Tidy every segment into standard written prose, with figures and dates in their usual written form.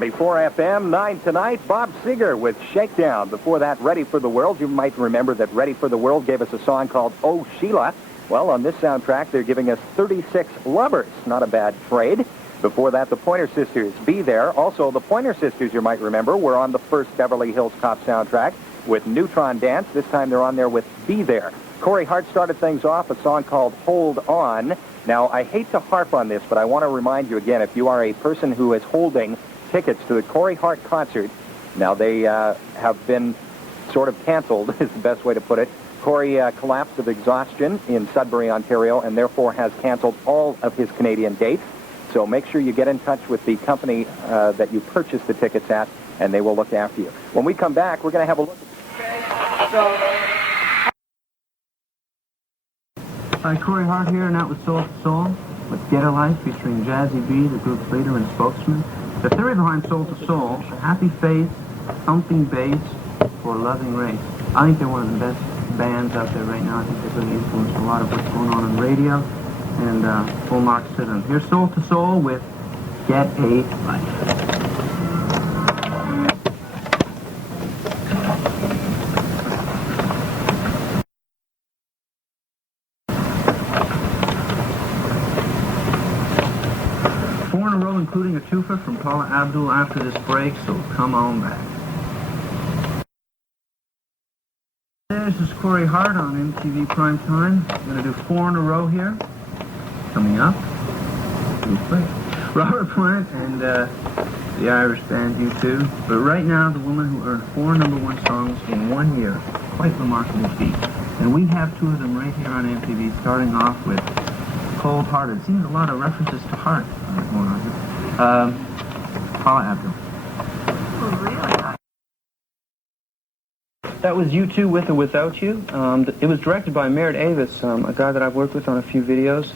74 FM, 9 tonight. Bob Seger with Shakedown. Before that, Ready for the World. You might remember that Ready for the World gave us a song called Oh Sheila. Well, on this soundtrack, they're giving us 36 Lovers. Not a bad trade. Before that, the Pointer Sisters, Be There. Also, the Pointer Sisters, you might remember, were on the first Beverly Hills Cop soundtrack with Neutron Dance. This time they're on there with Be There. Corey Hart started things off, a song called Hold On. Now, I hate to harp on this, but I want to remind you again, if you are a person who is holding tickets to the Corey Hart concert, now they have been sort of canceled, is the best way to put it. Corey collapsed of exhaustion in Sudbury, Ontario, and therefore has canceled all of his Canadian dates. So make sure you get in touch with the company that you purchased the tickets at, and they will look after you. When we come back, we're going to have a look at... Hi, Corey Hart here, and that was Soul to Soul with Get a Life featuring Jazzy B, the group's leader and spokesman. The theory behind Soul to Soul, a happy face, thumping bass for a loving race. I think they're one of the best bands out there right now. I think they've really influenced a lot of what's going on radio, and full marks to them. Here's Soul to Soul with Get a Life. Including a twofer from Paula Abdul after this break, so come on back. This is Corey Hart on MTV Primetime. I'm going to do 4 in a row here. Coming up, Robert Plant and the Irish band U2. But right now, the woman who earned 4 #1 songs in 1 year. Quite remarkable feat. And we have 2 of them right here on MTV, starting off with Cold Hearted. Seems a lot of references to heart going on here. Paula Abdul. Oh, really? That was U2 With or Without You. It was directed by Merritt Avis, a guy that I've worked with on a few videos.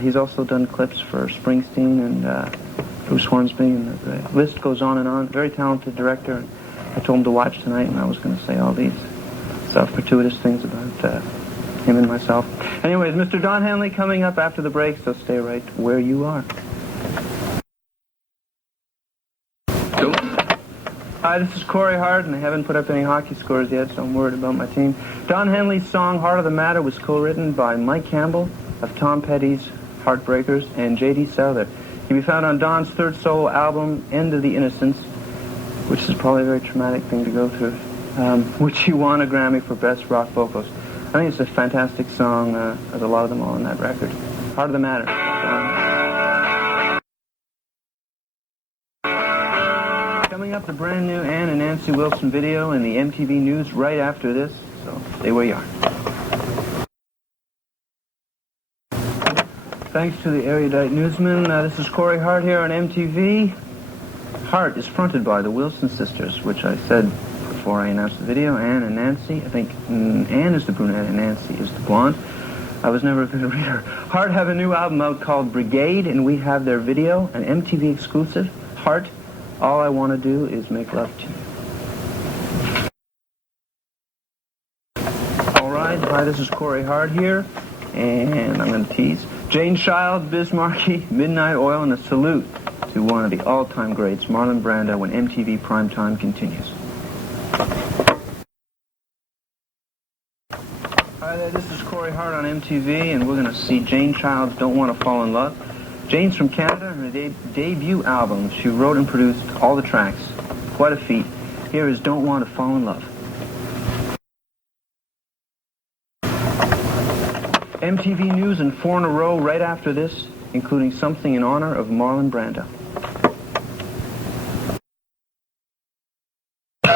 He's also done clips for Springsteen and Bruce Hornsby, and the list goes on and on. Very talented director. And I told him to watch tonight, and I was going to say all these self-gratuitous things about him and myself. Anyways, Mr. Don Henley coming up after the break, so stay right where you are. Hi, this is Corey Hart, and I haven't put up any hockey scores yet, so I'm worried about my team. Don Henley's song Heart of the Matter was co-written by Mike Campbell of Tom Petty's Heartbreakers and J.D. Souther. He can be found on Don's third solo album, End of the Innocents, which is probably a very traumatic thing to go through, which he won a Grammy for Best Rock Vocals. I think it's a fantastic song, as a lot of them all on that record. Heart of the Matter. Coming up, the brand new Ann and Nancy Wilson video and the MTV News right after this, so stay where you are. Thanks to the erudite newsman, this is Corey Hart here on MTV. Hart is fronted by the Wilson sisters, which I said before I announced the video, Ann and Nancy. I think Ann is the brunette and Nancy is the blonde. I was never a good reader. Hart have a new album out called Brigade, and we have their video, an MTV exclusive. Hart, All I Want to Do Is Make Love to You. All right, hi, this is Corey Hart here, and I'm going to tease. Jane Child, Biz Markie, Midnight Oil, and a salute to one of the all-time greats, Marlon Brando, when MTV Primetime continues. Hi there, this is Corey Hart on MTV, and we're going to see Jane Child's Don't Want to Fall in Love. Jane's from Canada, and her debut album, she wrote and produced all the tracks. Quite a feat. Here is Don't Want to Fall in Love. MTV News and 4 in a row right after this, including something in honor of Marlon Brando.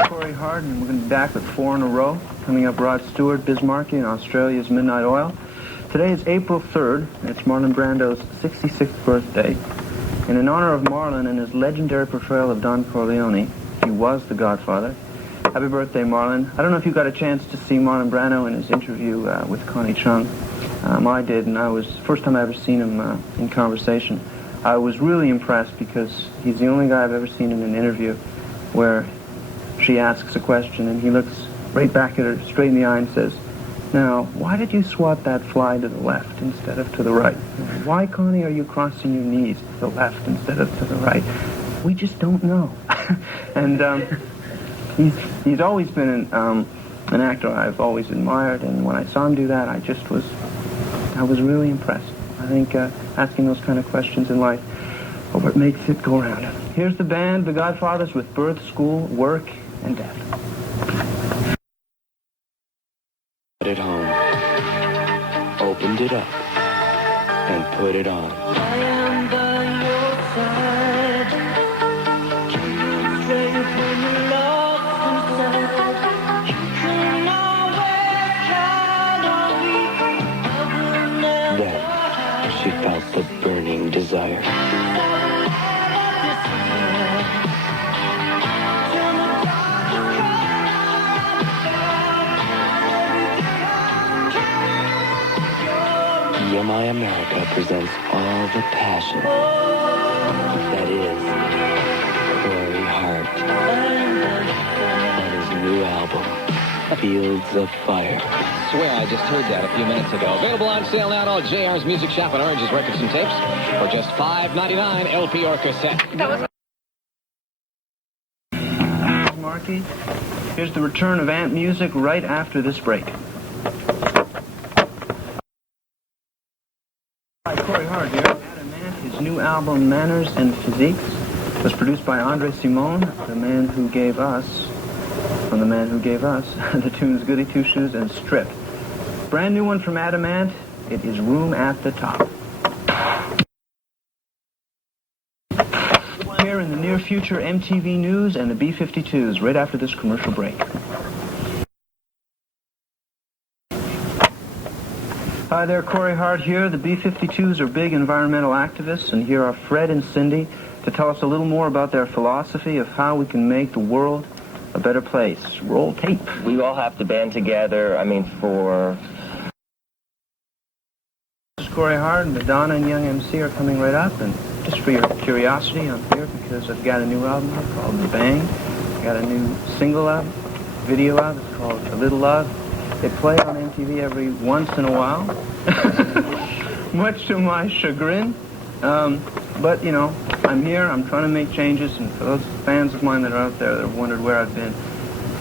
Corey Hart, and we're going to be back with 4 in a row. Coming up, Rod Stewart, Biz Markie, and Australia's Midnight Oil. Today is April 3rd, and it's Marlon Brando's 66th birthday. And in honor of Marlon and his legendary portrayal of Don Corleone, he was the Godfather. Happy birthday, Marlon. I don't know if you got a chance to see Marlon Brando in his interview with Connie Chung. I did, and first time I ever seen him in conversation. I was really impressed because he's the only guy I've ever seen in an interview where she asks a question and he looks right back at her, straight in the eye, and says, "Now, why did you swat that fly to the left instead of to the right? Why, Connie, are you crossing your knees to the left instead of to the right?" we just don't know. And he's always been an actor I've always admired, and when I saw him do that, I was really impressed. I think asking those kind of questions in life are what makes it go around. Here's the band, the Godfathers, with Birth, School, Work, and Death. Put it home, opened it up, and put it on. I am by your side. Keep straight when you're lost inside. You can always count on me. Then she felt the burning desire. My America presents all the passion that is Corey Hart on his new album, Fields of Fire. I swear I just heard that a few minutes ago. Available on sale now at all JR's Music Shop and Orange's Records and Tapes for just $5.99 LP or cassette. Marky, here's the return of Ant Music right after this break. Hi, Corey Hart here. Adamant, his new album, Manners and Physiques, was produced by Andre Simone, the man who gave us the tunes Goody Two Shoes and Strip. Brand new one from Adamant, it is Room at the Top. Here in the near future, MTV News and the B-52s, right after this commercial break. Hi there, Corey Hart here. The B-52s are big environmental activists, and here are Fred and Cindy to tell us a little more about their philosophy of how we can make the world a better place. Roll tape. We all have to band together, for... This is Corey Hart, and Madonna and Young MC are coming right up, and just for your curiosity, I'm here because I've got a new album out called The Bang. I've got a new single out, video out, it's called A Little Love. They play on MTV every once in a while, much to my chagrin. But, I'm here, I'm trying to make changes, and for those fans of mine that are out there that have wondered where I've been,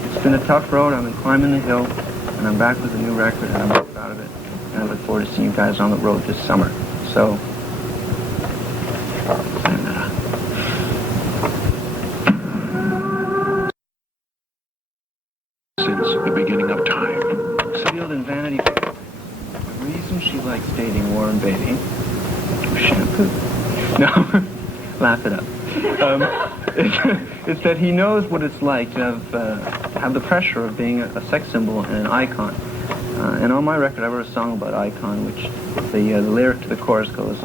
it's been a tough road. I've been climbing the hill, and I'm back with a new record, and I'm really proud of it. And I look forward to seeing you guys on the road this summer. So, sayonara. Since the beginning of time. Sealed in Vanity Fair. The reason she likes dating Warren Beatty was shampoo. No, laugh it up. It's that he knows what it's like to have the pressure of being a sex symbol and an icon. And on my record, I wrote a song about icon, which the lyric to the chorus goes,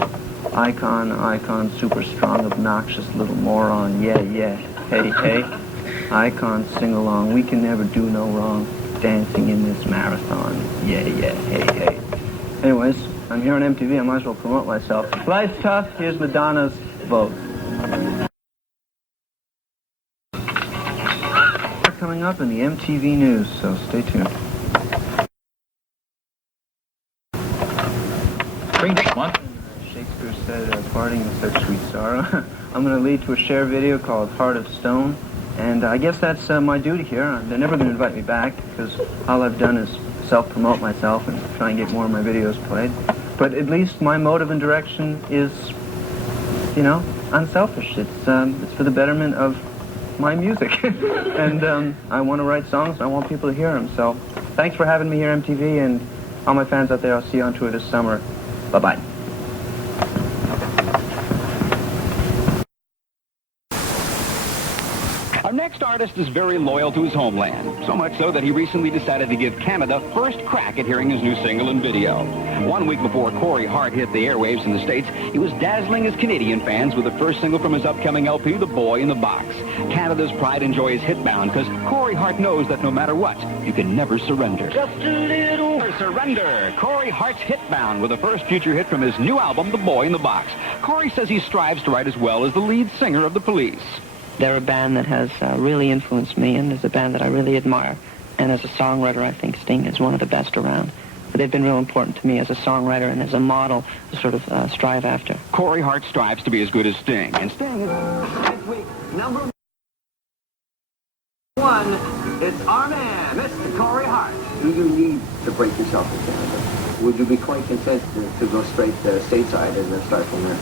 icon, super strong, obnoxious little moron, yeah, hey, hey. Icon, sing along, we can never do no wrong, dancing in this marathon, yeah, hey, hey. Anyways, I'm here on MTV, I might as well promote myself. Life's tough, here's Madonna's Vote. Coming up in the MTV News, so stay tuned. Shakespeare said, parting with such sweet sorrow. I'm going to lead to a share video called Heart of Stone. And I guess that's my duty here. They're never going to invite me back because all I've done is self-promote myself and try and get more of my videos played. But at least my motive and direction is, unselfish. It's for the betterment of my music. And I want to write songs and I want people to hear them. So thanks for having me here, MTV, and all my fans out there, I'll see you on tour this summer. Bye-bye. Our next artist is very loyal to his homeland, so much so that he recently decided to give Canada first crack at hearing his new single and video. 1 week before Corey Hart hit the airwaves in the States, he was dazzling his Canadian fans with the first single from his upcoming LP, The Boy in the Box. Canada's pride and joy is hitbound because Corey Hart knows that no matter what, you can never surrender. Just a little Surrender. Corey Hart's hitbound with the first future hit from his new album, The Boy in the Box. Corey says he strives to write as well as the lead singer of the Police. They're a band that has really influenced me, and is a band that I really admire. And as a songwriter, I think Sting is one of the best around. they've been real important to me as a songwriter and as a model to sort of strive after. Corey Hart strives to be as good as Sting, and Sting is... This week, number 1, it's our man, Mr. Corey Hart. Do you need to break yourself in Canada? Would you be quite content to go straight stateside and then start from there?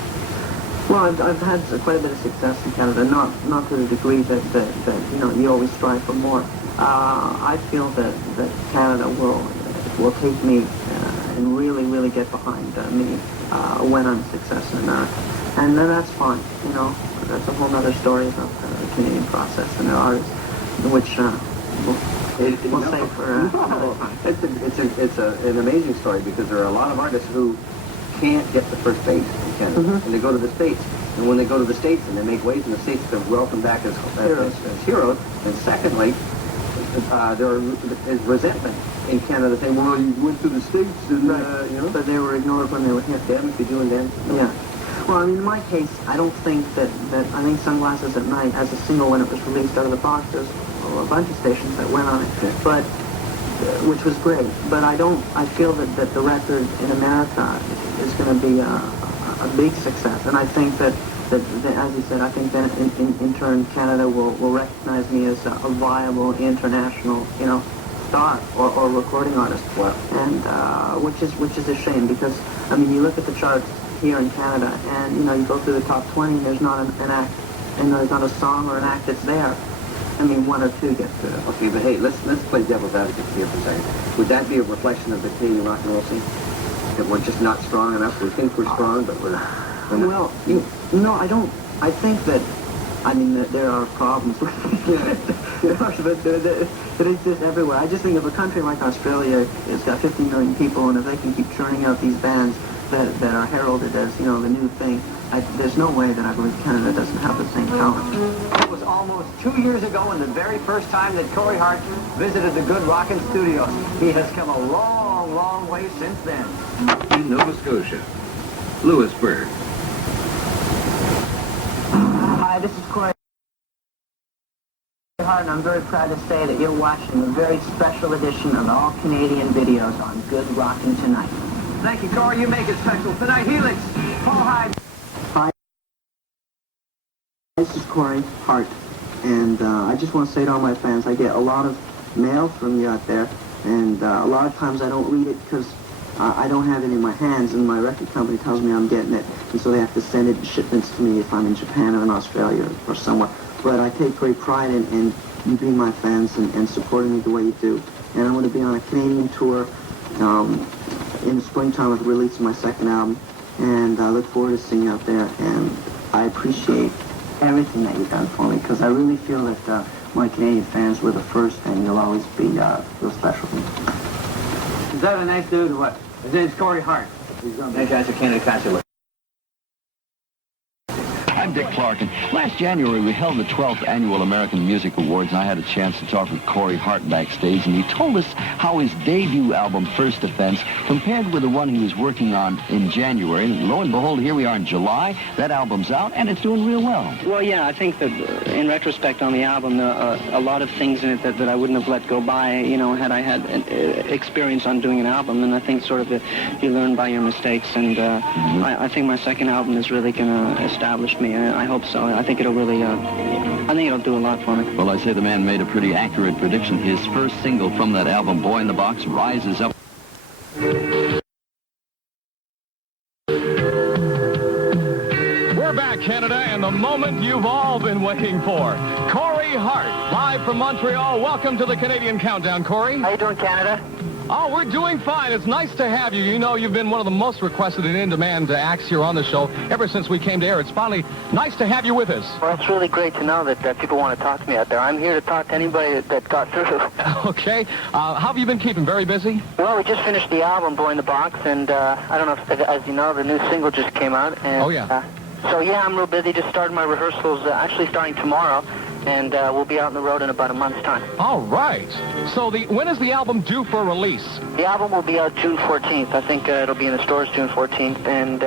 Well, I've had quite a bit of success in Canada, not to the degree that you know, you always strive for more. I feel that Canada will take me and really get behind me when I'm a success in America. And then that's fine, you know. That's a whole other story about the Canadian process and their artists, which we'll save for another time. It's an amazing story because there are a lot of artists who can't get the first base in Canada, and they go to the States. And when they go to the States and they make waves in the States, they're welcomed back as heroes. And secondly, there is resentment in Canada saying, well, you went to the States, and, you know. But they were ignored when they were here. Damn it, you doing then? Yeah. Well, I mean, in my case, I don't think that I think Sunglasses at Night as a single when it was released out of the box, there's a bunch of stations that went on it, but which was great. But I feel that the record in America is going to be a big success, and I think that as you said, I think that in turn Canada will recognize me as a viable international, you know, star or recording artist. Wow. And which is a shame because I mean you look at the charts here in Canada and you know you go through the top 20 and there's not an act and there's not a song or an act that's there. I mean, one or two get through. Okay, but hey, let's play devil's advocate here for a second. Would that be a reflection of the Canadian rock and roll scene? That we're just not strong enough? We think we're strong, but we're not. Well, no, I don't. I think that, I mean, that there are problems with that exist everywhere. I just think if a country like Australia has got 50 million people, and if they can keep churning out these bands that are heralded as, you know, the new thing, there's no way that I believe Canada doesn't have the same talent. It was almost 2 years ago and the very first time that Corey Hart visited the Good Rockin' Studios. He has come a long way since then. In Nova Scotia, Lewisburg. Hi, this is Corey Hart, and I'm very proud to say that you're watching a very special edition of All Canadian Videos on Good Rockin' Tonight. Thank you, Corey. You make it special. Tonight, Helix, Paul Hyde. Hi, this is Corey Hart, and I just want to say to all my fans, I get a lot of mail from you out there, and a lot of times I don't read it because I don't have it in my hands, and my record company tells me I'm getting it, and so they have to send it in shipments to me if I'm in Japan or in Australia or somewhere. But I take great pride in you being my fans and supporting me the way you do. And I'm going to be on a Canadian tour in the springtime with the release of my second album, and I look forward to seeing you out there, and I appreciate everything that you've done for me, because I really feel that my Canadian fans were the first, and you'll always be real special to me. Is that a nice dude or what? His name's Corey Hart. He's going to be guys who can't catch it. I'm Dick Clark, and last January we held the 12th Annual American Music Awards, and I had a chance to talk with Corey Hart backstage, and he told us how his debut album, First Offense, compared with the one he was working on in January. And lo and behold, here we are in July. That album's out, and it's doing real well. Well, yeah, I think that in retrospect on the album, a lot of things in it that I wouldn't have let go by, you know, had I had experience on doing an album. And I think sort of you learn by your mistakes, and I think my second album is really going to establish me. I hope so. I think it'll really, I think it'll do a lot for me. Well, I say the man made a pretty accurate prediction. His first single from that album, Boy in the Box, rises up. We're back, Canada, and the moment you've all been waiting for. Corey Hart, live from Montreal. Welcome to the Canadian Countdown, Corey. How you doing, Canada? Oh, we're doing fine. It's nice to have you. You know, you've been one of the most requested and in-demand acts here on the show ever since we came to air. It's finally nice to have you with us. Well, it's really great to know that people want to talk to me out there. I'm here to talk to anybody that got through. Okay. How have you been keeping? Very busy? Well, we just finished the album, Boy in the Box, and I don't know if, as you know, the new single just came out. And, oh, yeah. So, yeah, I'm real busy. Just started my rehearsals, actually starting tomorrow. And we'll be out on the road in about a month's time. All right. So when is the album due for release? The album will be out June 14th. I think it'll be in the stores June 14th. And,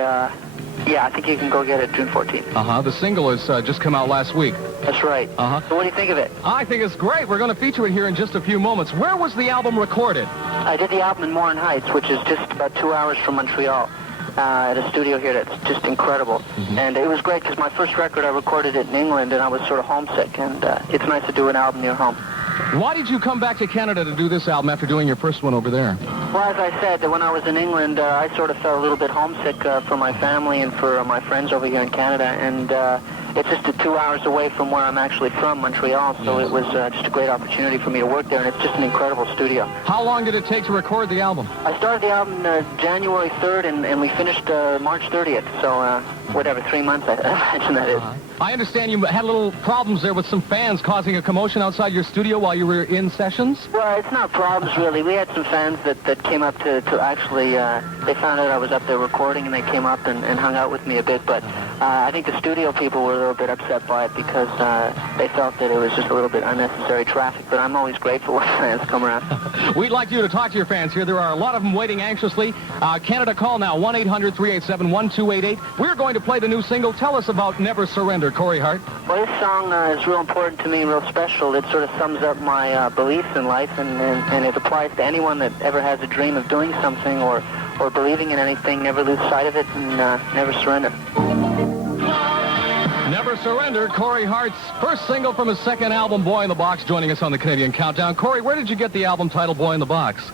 yeah, I think you can go get it June 14th. Uh-huh. The single has just come out last week. That's right. Uh-huh. So what do you think of it? I think it's great. We're going to feature it here in just a few moments. Where was the album recorded? I did the album in Morin Heights, which is just about 2 hours from Montreal, at a studio here that's just incredible. And it was great because my first record, I recorded it in England, and I was sort of homesick, and it's nice to do an album near home. Why did you come back to Canada to do this album after doing your first one over there? Well, as I said, when I was in England, I sort of felt a little bit homesick for my family and for my friends over here in Canada, and it's just 2 hours away from where I'm actually from, Montreal, so it was just a great opportunity for me to work there, and it's just an incredible studio. How long did it take to record the album? I started the album January 3rd, and we finished March 30th, so whatever, 3 months, I imagine that is. I understand you had little problems there with some fans causing a commotion outside your studio while you were in sessions? Well, it's not problems, really. We had some fans that came up to actually, they found out I was up there recording, and they came up and hung out with me a bit, but I think the studio people were a little bit upset by it because they felt that it was just a little bit unnecessary traffic, but I'm always grateful when fans come around. We'd like you to talk to your fans here. There are a lot of them waiting anxiously. Canada, call now, 1-800-387-1288. We're going to play the new single. Tell us about Never Surrender, Corey Hart. Well, this song is real important to me, real special. It sort of sums up my beliefs in life, and it applies to anyone that ever has a dream of doing something or believing in anything. Never lose sight of it, and never surrender. Never Surrender, Corey Hart's first single from his second album, Boy in the Box, joining us on the Canadian Countdown. Corey, where did you get the album title, Boy in the Box?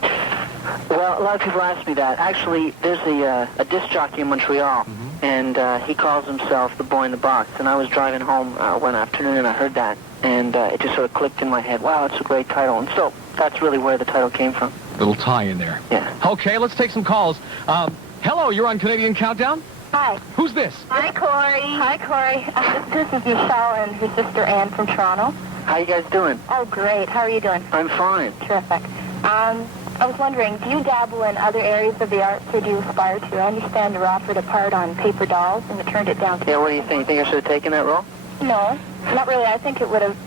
Well, a lot of people ask me that. Actually, there's a disc jockey in Montreal, and he calls himself the Boy in the Box. And I was driving home one afternoon, and I heard that, and it just sort of clicked in my head. Wow, it's a great title. And so that's really where the title came from. Little tie in there. Yeah. Okay, let's take some calls. Hello, you're on Canadian Countdown? Hi. Who's this? Hi, Corey. Hi, Corey. This is Michelle and her sister Ann from Toronto. How you guys doing? Oh, great. How are you doing? I'm fine. Terrific. I was wondering, do you dabble in other areas of the arts, or do you aspire to? I understand you were offered a part on Paper Dolls, and you turned it down. Yeah, what do you think? You think I should have taken that role? No, not really. I think it would have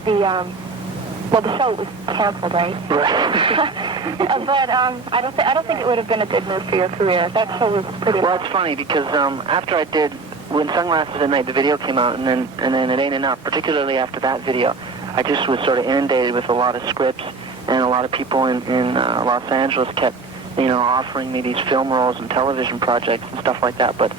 well, the show was canceled, right? Right. But I don't think it would have been a good move for your career. That show was pretty. Well, it's funny because after I did When Sunglasses at Night, the video came out, and then It Ain't Enough. Particularly after that video, I just was sort of inundated with a lot of scripts, and a lot of people in Los Angeles kept, offering me these film roles and television projects and stuff like that. But,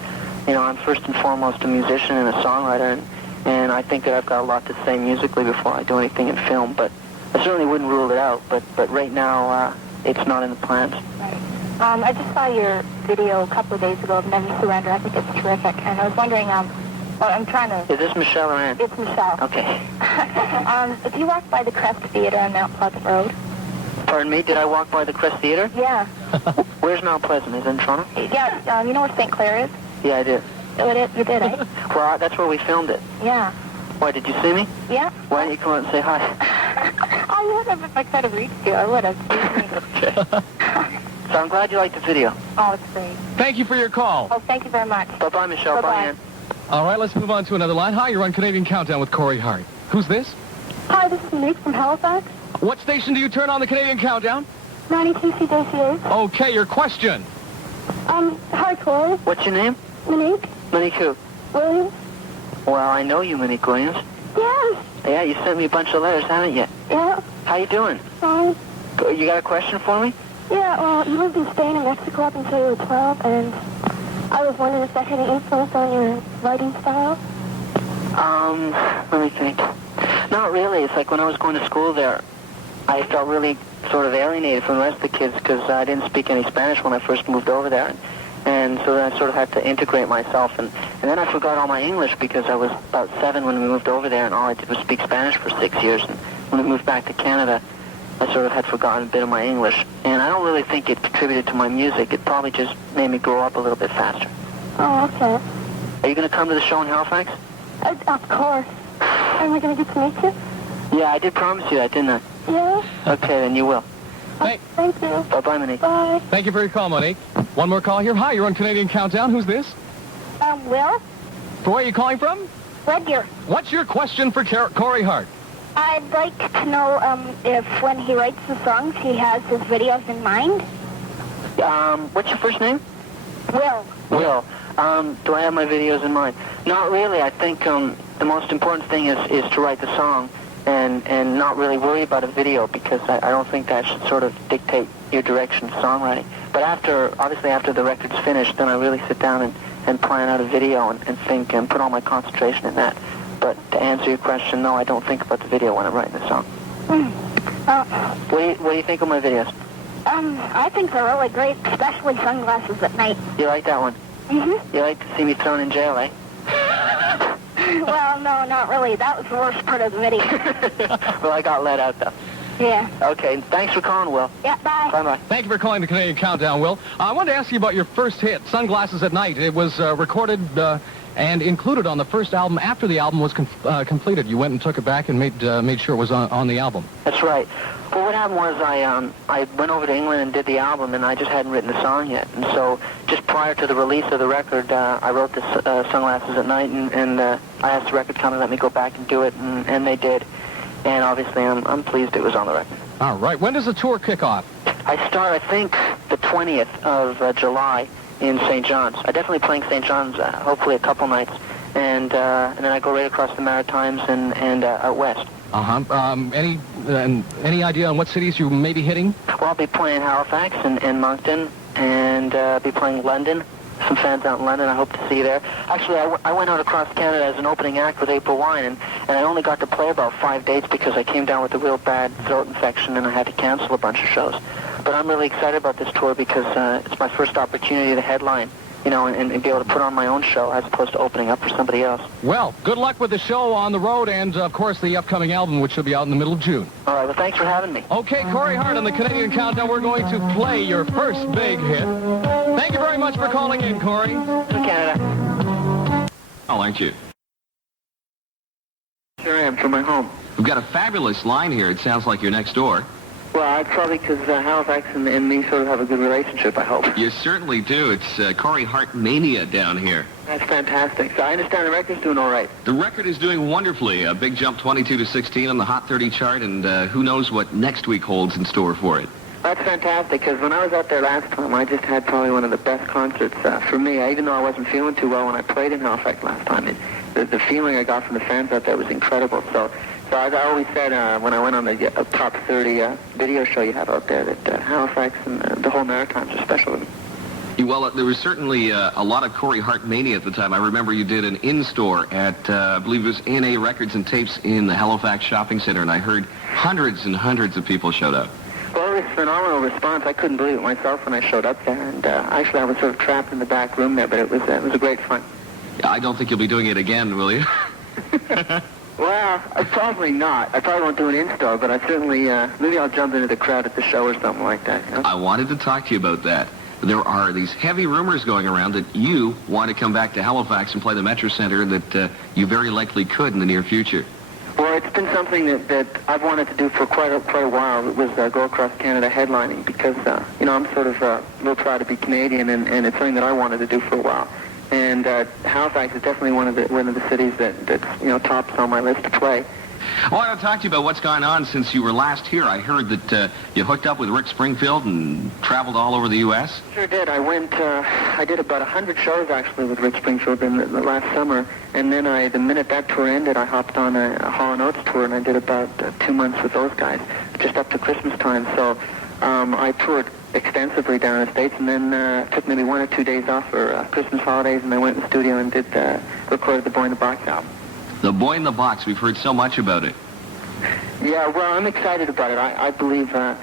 I'm first and foremost a musician and a songwriter, and I think that I've got a lot to say musically before I do anything in film. But I certainly wouldn't rule it out. But right now, it's not in the plans. Right. I just saw your video a couple of days ago of Never Surrender. I think it's terrific. And I was wondering, I'm trying to... Is this Michelle or Ann? It's Michelle. Okay. If you walk by the Crest Theater on Mount Pleasant Road... Pardon me? Did I walk by the Crest Theater? Yeah. Where's Mount Pleasant? Is it in Toronto? Yeah. You know where St. Clair is? Yeah, I did. You did, eh? Well, that's where we filmed it. Yeah. Why, did you see me? Yeah. Why didn't you come out and say hi? Oh, you would have if I could have reached you. I would have. Okay. So I'm glad you liked the video. Oh, it's great. Thank you for your call. Oh, thank you very much. Bye-bye, Michelle. Bye-bye. Bye, Ann. All right, let's move on to another line. Hi, you're on Canadian Countdown with Corey Hart. Who's this? Hi, this is Monique from Halifax. What station do you turn on the Canadian Countdown? 92 CJCA. Okay, your question. Hi, Corey. What's your name? Monique. Monique who? Williams. Well, I know you, Monique Williams. Yes. Yeah, you sent me a bunch of letters, haven't you? Yeah. How you doing? Fine. You got a question for me? Yeah, well, you lived in Spain and Mexico up until you were 12, and I was wondering if that had any influence on your writing style? Let me think. Not really. It's like when I was going to school there, I felt really sort of alienated from the rest of the kids because I didn't speak any Spanish when I first moved over there. And so then I sort of had to integrate myself. And then I forgot all my English because I was about 7 when we moved over there, and all I did was speak Spanish for 6 years. And when we moved back to Canada, I sort of had forgotten a bit of my English. And I don't really think it contributed to my music. It probably just made me grow up a little bit faster. Oh, okay. Are you going to come to the show in Halifax? Of course. Am I going to get to meet you? Yeah, I did promise you that, didn't I? Yeah. Okay, then you will. Hey. Thank you. Bye-bye, Monique. Bye. Thank you for your call, Monique. One more call here. Hi, you're on Canadian Countdown. Who's this? Will? Where are you calling from? Red Deer. What's your question for Corey Hart? I'd like to know if when he writes the songs, he has his videos in mind. What's your first name? Will. Will. Do I have my videos in mind? Not really. I think the most important thing is to write the song and not really worry about a video, because I don't think that should sort of dictate your direction of songwriting. But obviously after the record's finished, then I really sit down and plan out a video and think and put all my concentration in that. But to answer your question, no, I don't think about the video when I'm writing the song. What do you think of my videos? I think they're really great, especially Sunglasses at Night. You like that one? Mm-hmm. You like to see me thrown in jail, eh? Well, no, not really. That was the worst part of the video. Well, I got let out, though. Yeah. Okay, thanks for calling, Will. Yeah, bye. Bye-bye. Thank you for calling the Canadian Countdown, Will. I wanted to ask you about your first hit, Sunglasses at Night. It was recorded and included on the first album after the album was completed. You went and took it back and made sure it was on the album. That's right. Well, what happened was I went over to England and did the album, and I just hadn't written the song yet. And so just prior to the release of the record, I wrote this Sunglasses at Night, and I asked the record company to let me go back and do it, and they did. And obviously, I'm pleased it was on the record. All right. When does the tour kick off? I start, I think, the 20th of July in St. John's. I definitely playing St. John's, hopefully a couple nights, and then I go right across the Maritimes and out west. Any idea on what cities you may be hitting? Well, I'll be playing Halifax and Moncton, and be playing London. Some fans out in London, I hope to see you there. Actually, I went out across Canada as an opening act with April Wine, and I only got to play about 5 dates because I came down with a real bad throat infection and I had to cancel a bunch of shows. But I'm really excited about this tour because it's my first opportunity to headline, and be able to put on my own show as opposed to opening up for somebody else. Well, good luck with the show on the road and, of course, the upcoming album, which will be out in the middle of June. All right, well, thanks for having me. Okay, Corey Hart on the Canadian Countdown. We're going to play your first big hit. Thank you very much for calling in, Corey. From Canada. Oh, aren't you? Sure am, from my home. We've got a fabulous line here. It sounds like you're next door. Well, it's probably because Halifax and me sort of have a good relationship, I hope. You certainly do. It's Corey Hart mania down here. That's fantastic. So I understand the record's doing all right. The record is doing wonderfully. A big jump, 22 to 16 on the Hot 30 chart, and who knows what next week holds in store for it. That's fantastic, because when I was out there last time, I just had probably one of the best concerts for me, even though I wasn't feeling too well when I played in Halifax last time. The feeling I got from the fans out there was incredible. So I always said when I went on the top 30 video show you have out there that Halifax and the whole Maritimes are special to me. Well, there was certainly a lot of Corey Hart mania at the time. I remember you did an in-store at, I believe it was A&A Records and Tapes in the Halifax Shopping Center, and I heard hundreds and hundreds of people showed up. Well, it was a phenomenal response. I couldn't believe it myself when I showed up there, and actually I was sort of trapped in the back room there, but it was a great fun. I don't think you'll be doing it again, will you? Well, probably not. I probably won't do an in-store, but I certainly, maybe I'll jump into the crowd at the show or something like that. You know? I wanted to talk to you about that. There are these heavy rumors going around that you want to come back to Halifax and play the Metro Center, that you very likely could in the near future. Well, it's been something that I've wanted to do for quite a while. It was go across Canada headlining because, I'm sort of real proud to be Canadian, and it's something that I wanted to do for a while. And Halifax is definitely one of the cities that's tops on my list to play. I want to talk to you about what's gone on since you were last here. I heard that you hooked up with Rick Springfield and traveled all over the U.S. Sure did. I did about 100 shows actually with Rick Springfield in the last summer, and then the minute that tour ended, I hopped on a Hall & Oates tour, and I did about 2 months with those guys, just up to Christmas time. So I toured extensively down in the States, and then took maybe 1 or 2 days off for Christmas holidays, and I went in the studio and recorded the Boy in the Box album. The Boy in the Box, we've heard so much about it. Yeah, well, I'm excited about it. I believe that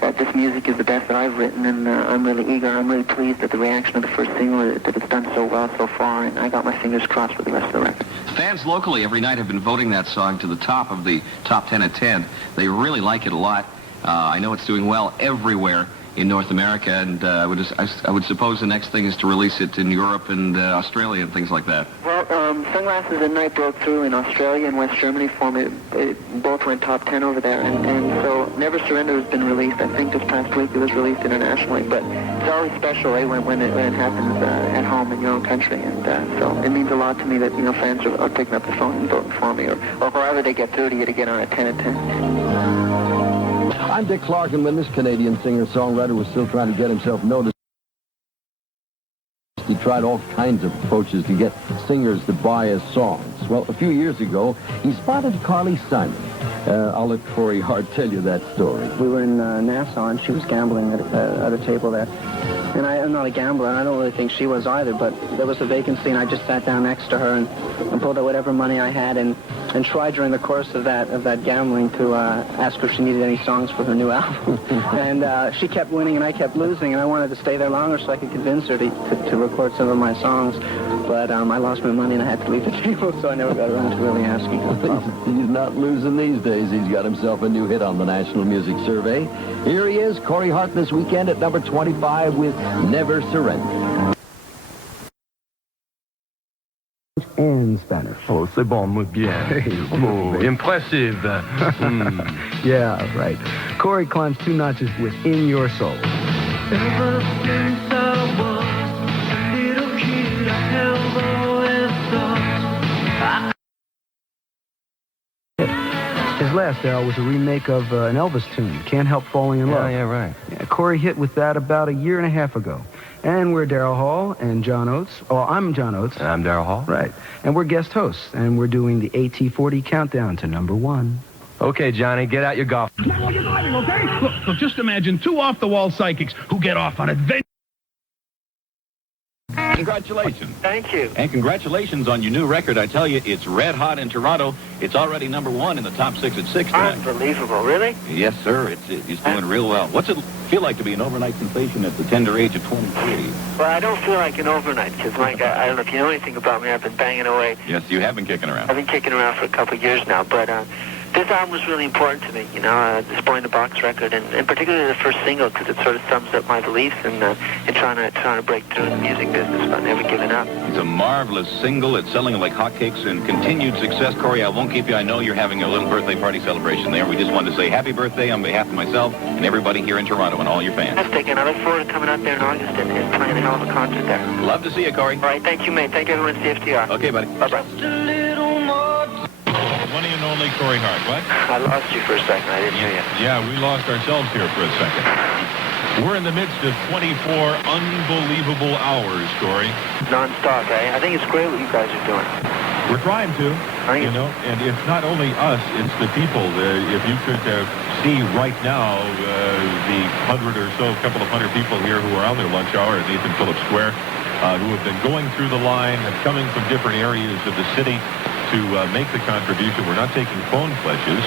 this music is the best that I've written, and I'm really eager. I'm really pleased at the reaction of the first single, that it's done so well so far, and I got my fingers crossed for the rest of the record. Fans locally every night have been voting that song to the top of the top 10 at 10. They really like it a lot. I know it's doing well everywhere in North America, and I would suppose the next thing is to release it in Europe and Australia and things like that. Well, Sunglasses at Night broke through in Australia and West Germany for me. It both went top 10 over there, and so Never Surrender has been released. I think this past week it was released internationally, but it's always special when it happens at home in your own country, and so it means a lot to me that fans are picking up the phone and voting for me, or however they get through to you to get on a 10 at 10. I'm Dick Clark, and when this Canadian singer-songwriter was still trying to get himself noticed, he tried all kinds of approaches to get singers to buy his songs. Well, a few years ago, he spotted Carly Simon. I'll let Corey Hart tell you that story. We were in Nassau, and she was gambling at a table there. And I'm not a gambler, and I don't really think she was either, but there was a vacancy, and I just sat down next to her and pulled out whatever money I had and tried during the course of that gambling to ask her if she needed any songs for her new album. And she kept winning, and I kept losing, and I wanted to stay there longer so I could convince her to record some of my songs. But I lost my money, and I had to leave the table, so I never got around to really asking her. He's not losing these days. He's got himself a new hit on the National Music Survey. Here he is, Corey Hart, this weekend at number 25 with Never Surrender. And Spanish. Oh, c'est bon, muy bien. Oh, impressive. Yeah, right. Corey climbs 2 notches within your soul. Ever since I was a little kid, I have always thought His last album was a remake of an Elvis tune, Can't Help Falling in Love. Yeah, right. Yeah, Corey hit with that about 1.5 years ago. And we're Daryl Hall and John Oates. Oh, I'm John Oates. And I'm Daryl Hall. Right. And we're guest hosts, and we're doing the AT40 countdown to number 1. Okay, Johnny, get out your golf. Not while you're driving, okay? Look, just imagine 2 off-the-wall psychics who get off on adventure. Congratulations. Thank you. And congratulations on your new record. I tell you, it's red hot in Toronto. It's already number 1 in the top 6 at 6 tonight. Unbelievable, really? Yes, sir. It's doing real well. What's it feel like to be an overnight sensation at the tender age of 23? Well, I don't feel like an overnight, because, Mike, I don't know if you know anything about me. I've been banging away. Yes, you have been kicking around. I've been kicking around for a couple of years now, but this album was really important to me, you know, this Boy in the Box record, and particularly the first single, because it sort of sums up my beliefs in trying to break through in the music business, but never giving up. It's a marvelous single. It's selling like hotcakes and continued success. Corey, I won't keep you. I know you're having a little birthday party celebration there. We just wanted to say happy birthday on behalf of myself and everybody here in Toronto and all your fans. Fantastic, and I look forward to coming out there in August and playing a hell of a concert there. Love to see you, Corey. All right, thank you, mate. Thank you, everyone at CFTR. Okay, buddy. Bye-bye. One and only Corey Hart, what? I lost you for a second. I didn't hear you. Yeah, we lost ourselves here for a second. We're in the midst of 24 unbelievable hours, Corey. Non-stop, eh? I think it's great what you guys are doing. We're trying to, you know, and it's not only us, it's the people. If you could see right now the 100 or so, couple of 100 people here who are on their lunch hour at Nathan Phillips Square, who have been going through the line and coming from different areas of the city to make the contribution. We're not taking phone pledges.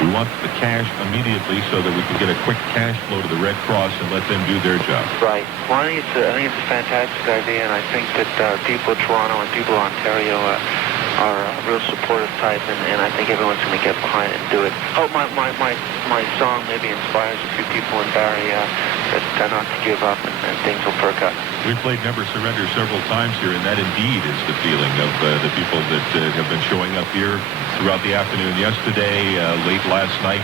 We want the cash immediately so that we can get a quick cash flow to the Red Cross and let them do their job. Right. Well, I think it's a fantastic idea, and I think that people of Toronto and people of Ontario are a real supportive type, and I think everyone's going to get behind it and do it. Hope my song maybe inspires a few people in Barrie that not to give up, and things will perk up. We've played Never Surrender several times here, and that indeed is the feeling of the people that have been showing up here throughout the afternoon yesterday, late last night,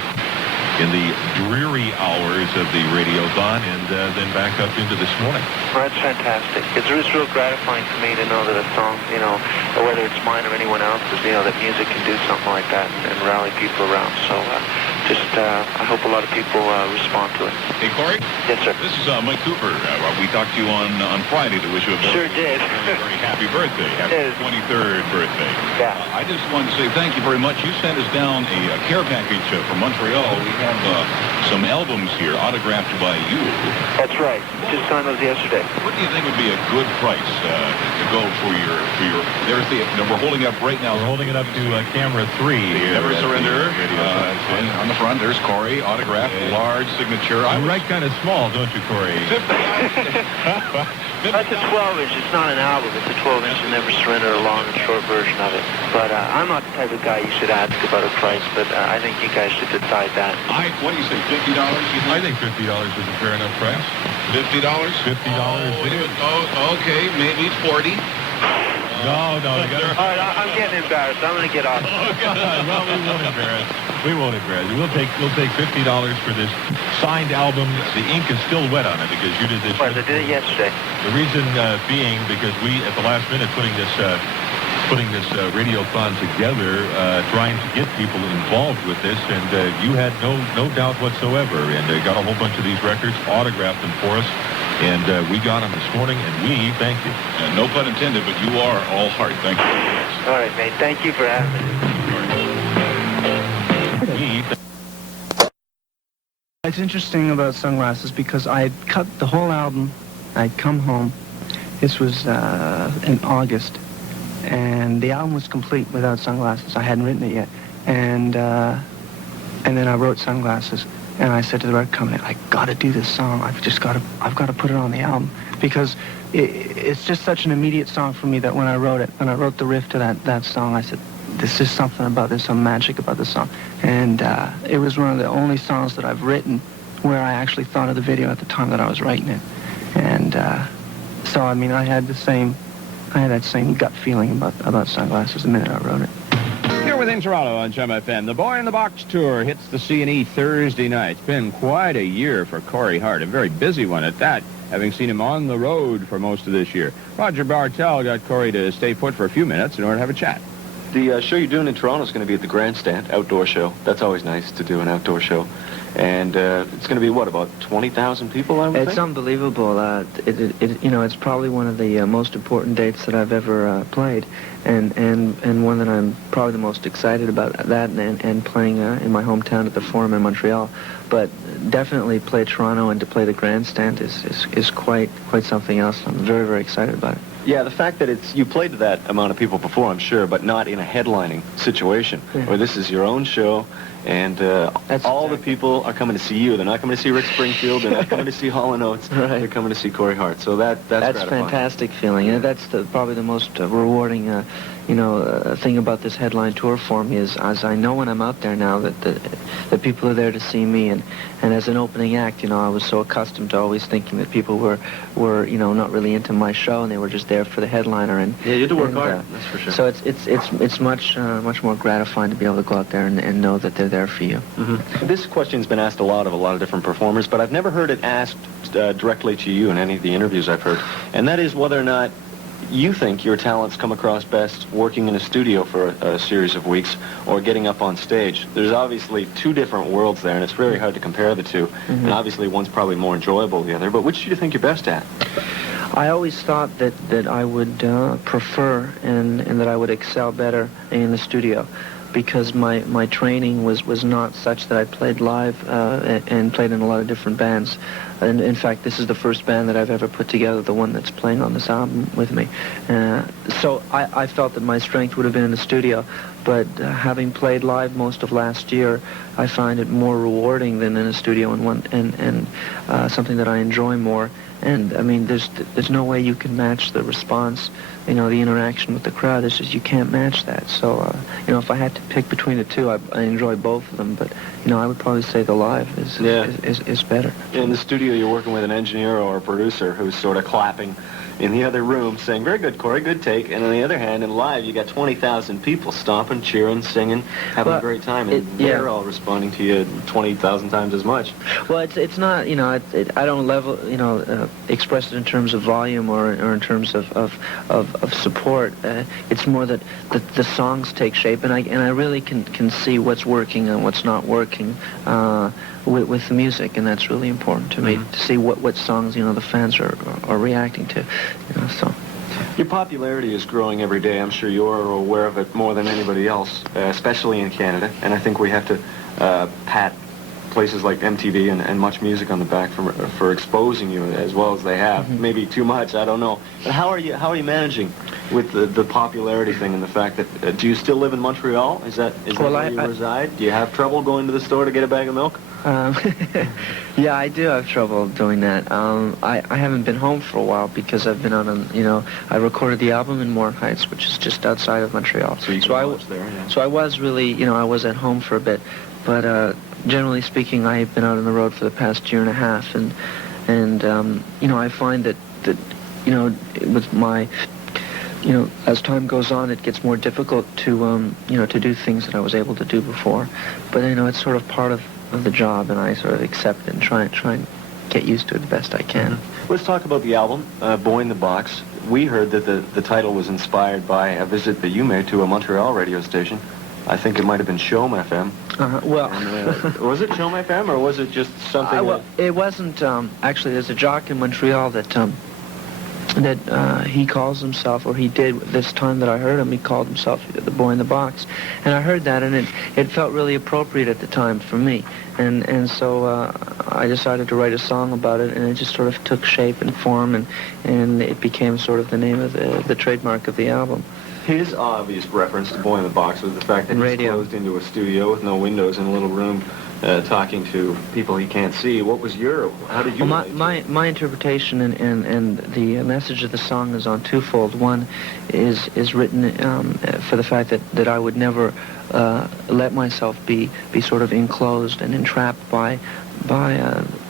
in the dreary hours of the Radiothon, and then back up into this morning. Well, that's fantastic. It's real gratifying for me to know that a song, you know, whether it's mine or anyone else's, you know, that music can do something like that and rally people around. So I hope a lot of people respond to it. Hey, Corey? Yes, sir. This is Mike Cooper. We talked to you on Friday to wish you a Sure did. very happy birthday. Happy 23rd birthday. Yeah. I just wanted to say thank you very much. You sent us down a care package from Montreal. We have some albums here autographed by you. That's right. Just signed those yesterday. What do you think would be a good price to go for your? There's the. We're holding up right now. We're holding it up to camera 3. Never Surrender. On the front, there's Corey, autographed, large signature. I write kind of small, don't you, Corey? That's a 12-inch. It's not an album. It's a 12-inch and Never Surrender, a long and short version of it. But I'm not the type of guy you should ask about a price, but I think you guys should decide that. What do you say, $50? I think $50 is a fair enough price. $50? $50. Okay, maybe 40. No. All right, I'm getting embarrassed. I'm going to get off. Oh, God. Well, we won't embarrass. We'll take $50 for this signed album. The ink is still wet on it because you did this. Right, I did it yesterday. The reason being because we, at the last minute, putting this Radiothon together, trying to get people involved with this, and you had no doubt whatsoever, and got a whole bunch of these records, autographed them for us. And we got them this morning, and we thank you. No pun intended, but you are all heart. Thank you. All right, mate. Thank you for having me. We It's interesting about Sunglasses because I had cut the whole album. I'd come home. This was in August, and the album was complete without Sunglasses. I hadn't written it yet, and then I wrote Sunglasses, and I said to the record company, "I got to do this song. I've got to put it on the album because it's just such an immediate song for me that when I wrote the riff to that song, I said, there's just something about this, some magic about this song." And it was one of the only songs that I've written where I actually thought of the video at the time that I was writing it. And so, I mean, I had that same gut feeling about Sunglasses the minute I wrote it. Here within Toronto on Chum FM, the Boy in the Box Tour hits the C&E Thursday night. It's been quite a year for Corey Hart, a very busy one at that, having seen him on the road for most of this year. Roger Bartel got Corey to stay put for a few minutes in order to have a chat. The show you're doing in Toronto is going to be at the Grandstand, outdoor show. That's always nice to do an outdoor show. And it's going to be, what, about 20,000 people, I would think? It's unbelievable. It's probably one of the most important dates that I've ever played, and one that I'm probably the most excited about, that and playing in my hometown at the Forum in Montreal. But definitely play Toronto and to play the Grandstand is quite something else. I'm very, very excited about it. Yeah, the fact that you played to that amount of people before, I'm sure, but not in a headlining situation, where this is your own show, and all the people are coming to see you. They're not coming to see Rick Springfield. They're not coming to see Hall & Oates. Right. They're coming to see Corey Hart. So that's gratifying. Fantastic feeling. And that's probably the most rewarding thing about this headline tour for me is, as I know when I'm out there now that the people are there to see me, and as an opening act, I was so accustomed to always thinking that people were not really into my show, and they were just there for the headliner. And yeah, you had to work hard. That's for sure. So it's much more gratifying to be able to go out there and know that they're there for you. Mm-hmm. This question's been asked a lot of different performers, but I've never heard it asked directly to you in any of the interviews I've heard, and that is whether or not you think your talents come across best working in a studio for a series of weeks or getting up on stage. There's obviously two different worlds there, and it's very hard to compare the two. And obviously one's probably more enjoyable than the other, but which do you think you're best at? I always thought that I would prefer and that I would excel better in the studio, because my training was not such that I played live and played in a lot of different bands. And in fact, this is the first band that I've ever put together, the one that's playing on this album with me. So I felt that my strength would have been in the studio, but having played live most of last year, I find it more rewarding than in a studio, and something that I enjoy more. And I mean, there's no way you can match the response, the interaction with the crowd. It's just you can't match that. So if I had to pick between the two, I enjoy both of them. But I would probably say the live is better. In the studio, you're working with an engineer or a producer who's sort of clapping in the other room, saying, "Very good, Corey, good take." And on the other hand, in live, you got 20,000 people stomping, cheering, singing, having a great time, and they're all responding to you 20,000 times as much. Well, it's not, I don't express it in terms of volume or in terms of support. It's more that the songs take shape, and I really can see what's working and what's not working with the music, and that's really important to me, to see what songs the fans are reacting to. So. Your popularity is growing every day. I'm sure you're aware of it more than anybody else, especially in Canada. And I think we have to pat places like MTV and Much Music on the back for exposing you as well as they have. Maybe too much, I don't know. But how are you managing with the popularity thing and the fact that do you still live in Montreal? Is that where you reside? Do you have trouble going to the store to get a bag of milk? Yeah, I do have trouble doing that. I haven't been home for a while because I've been on I recorded the album in Moore Heights, which is just outside of Montreal. So I was there, yeah. So I was really, I was at home for a bit, but generally speaking, I've been out on the road for the past year and a half, and I find that with my as time goes on, it gets more difficult to to do things that I was able to do before. But it's sort of part of the job, and I sort of accept it and try and get used to it the best I can. Let's talk about the album, Boy in the Box. We heard that the title was inspired by a visit that you made to a Montreal radio station. I think it might have been Chum FM. Well, was it Chum FM, or was it just something? It wasn't. Actually, there's a jock in Montreal that that he calls himself, or he did this time that I heard him, he called himself the Boy in the Box. And I heard that, and it felt really appropriate at the time for me. And so I decided to write a song about it, and it just sort of took shape and form, and it became sort of the name of the trademark of the album. His obvious reference to Boy in the Box was the fact that he's closed into a studio with no windows in a little room, talking to people he can't see. What was how did you my interpretation and the message of the song is on twofold. One is written for the fact that I would never let myself be sort of enclosed and entrapped by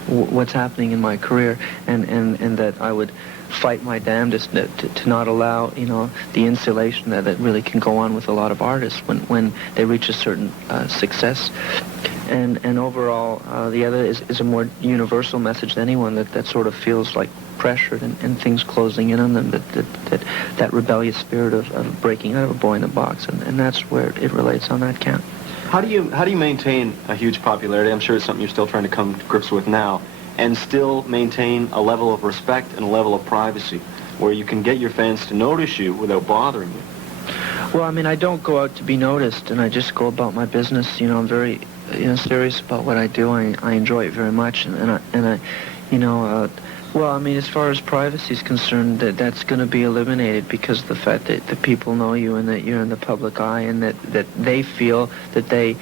what's happening in my career, and that I would fight my damnedest to not allow, the insulation that really can go on with a lot of artists when they reach a certain success. And overall, the other is a more universal message to anyone that sort of feels like pressured and things closing in on them, that rebellious spirit of breaking out of a boy in the box, and that's where it relates on that count. How do you maintain a huge popularity? I'm sure it's something you're still trying to come to grips with now, and still maintain a level of respect and a level of privacy where you can get your fans to notice you without bothering you. Well, I mean, I don't go out to be noticed, and I just go about my business. I'm very serious about what I do. I enjoy it very much, and I well, I mean, as far as privacy is concerned, that's going to be eliminated because of the fact that the people know you and that you're in the public eye, and that they feel that they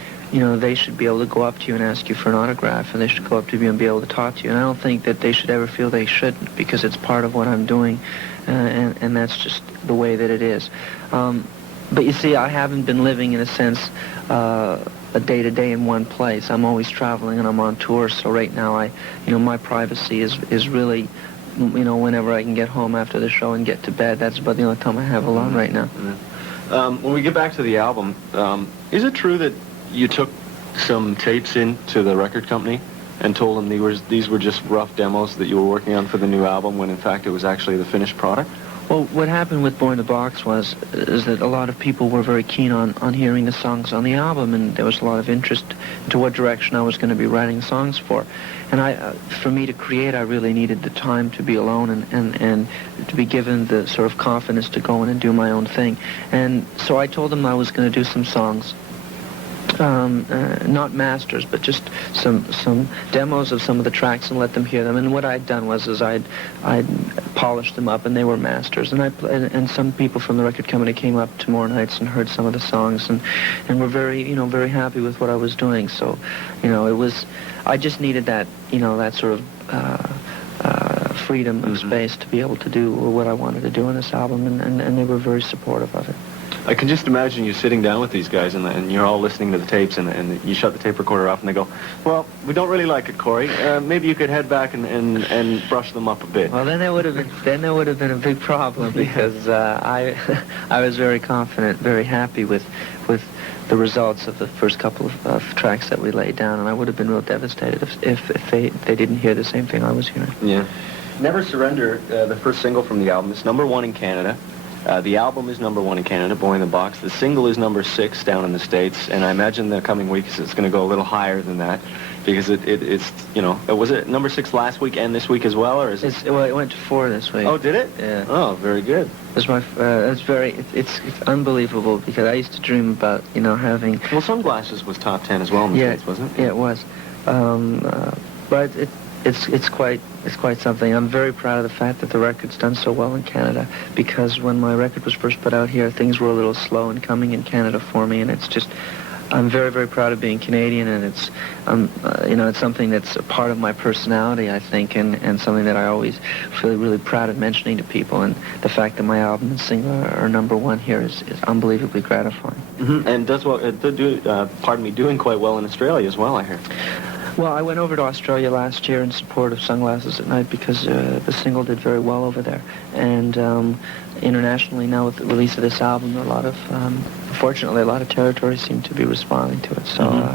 should be able to go up to you and ask you for an autograph, and they should go up to you and be able to talk to you. And I don't think that they should ever feel they shouldn't, because it's part of what I'm doing, and that's just the way that it is. But you see, I haven't been living, in a sense, a day-to-day in one place. I'm always traveling and I'm on tour, so right now my privacy is really, whenever I can get home after the show and get to bed. That's about the only time I have alone right now. When we get back to the album, is it true that you took some tapes into the record company and told them these were just rough demos that you were working on for the new album, when in fact it was actually the finished product? Well, what happened with Boy in the Box is that a lot of people were very keen on hearing the songs on the album, and there was a lot of interest into what direction I was going to be writing songs for. And for me to create, I really needed the time to be alone and to be given the sort of confidence to go in and do my own thing. And so I told them I was going to do some songs. Not masters, but just some demos of some of the tracks and let them hear them. And what I'd done was I'd polished them up, and they were masters. And some people from the record company came up to more nights and heard some of the songs and were very very happy with what I was doing. So I just needed that that sort of freedom of space to be able to do what I wanted to do on this album, and they were very supportive of it. I can just imagine you sitting down with these guys, and you're all listening to the tapes, and you shut the tape recorder off, and they go, "Well, we don't really like it, Corey. Maybe you could head back and brush them up a bit." Well, then there would have been a big problem, because I was very confident, very happy with the results of the first couple of tracks that we laid down, and I would have been real devastated if they didn't hear the same thing I was hearing. Yeah. Never Surrender, the first single from the album, is #1 in Canada. The album is #1 in Canada, Boy in the Box. The single is #6 down in the States, and I imagine the coming weeks it's going to go a little higher than that, because it's was it #6 last week and this week as well, or is it? Well, it went to 4 this week. Oh, did it? Yeah. Oh, very good. It's it's unbelievable, because I used to dream about having. Well, Sunglasses was top 10 as well in the States, wasn't it? Yeah, it was. But it's quite something. I'm very proud of the fact that the record's done so well in Canada, because when my record was first put out here, things were a little slow in coming in Canada for me, and I'm very, very proud of being Canadian, and it's it's something that's a part of my personality, I think, and something that I always feel really proud of mentioning to people, and the fact that my album and single are #1 here is unbelievably gratifying. Mm-hmm. And doing quite well in Australia as well, I hear. Well, I went over to Australia last year in support of Sunglasses at Night, because the single did very well over there. And internationally now, with the release of this album, fortunately, a lot of territories seem to be responding to it. So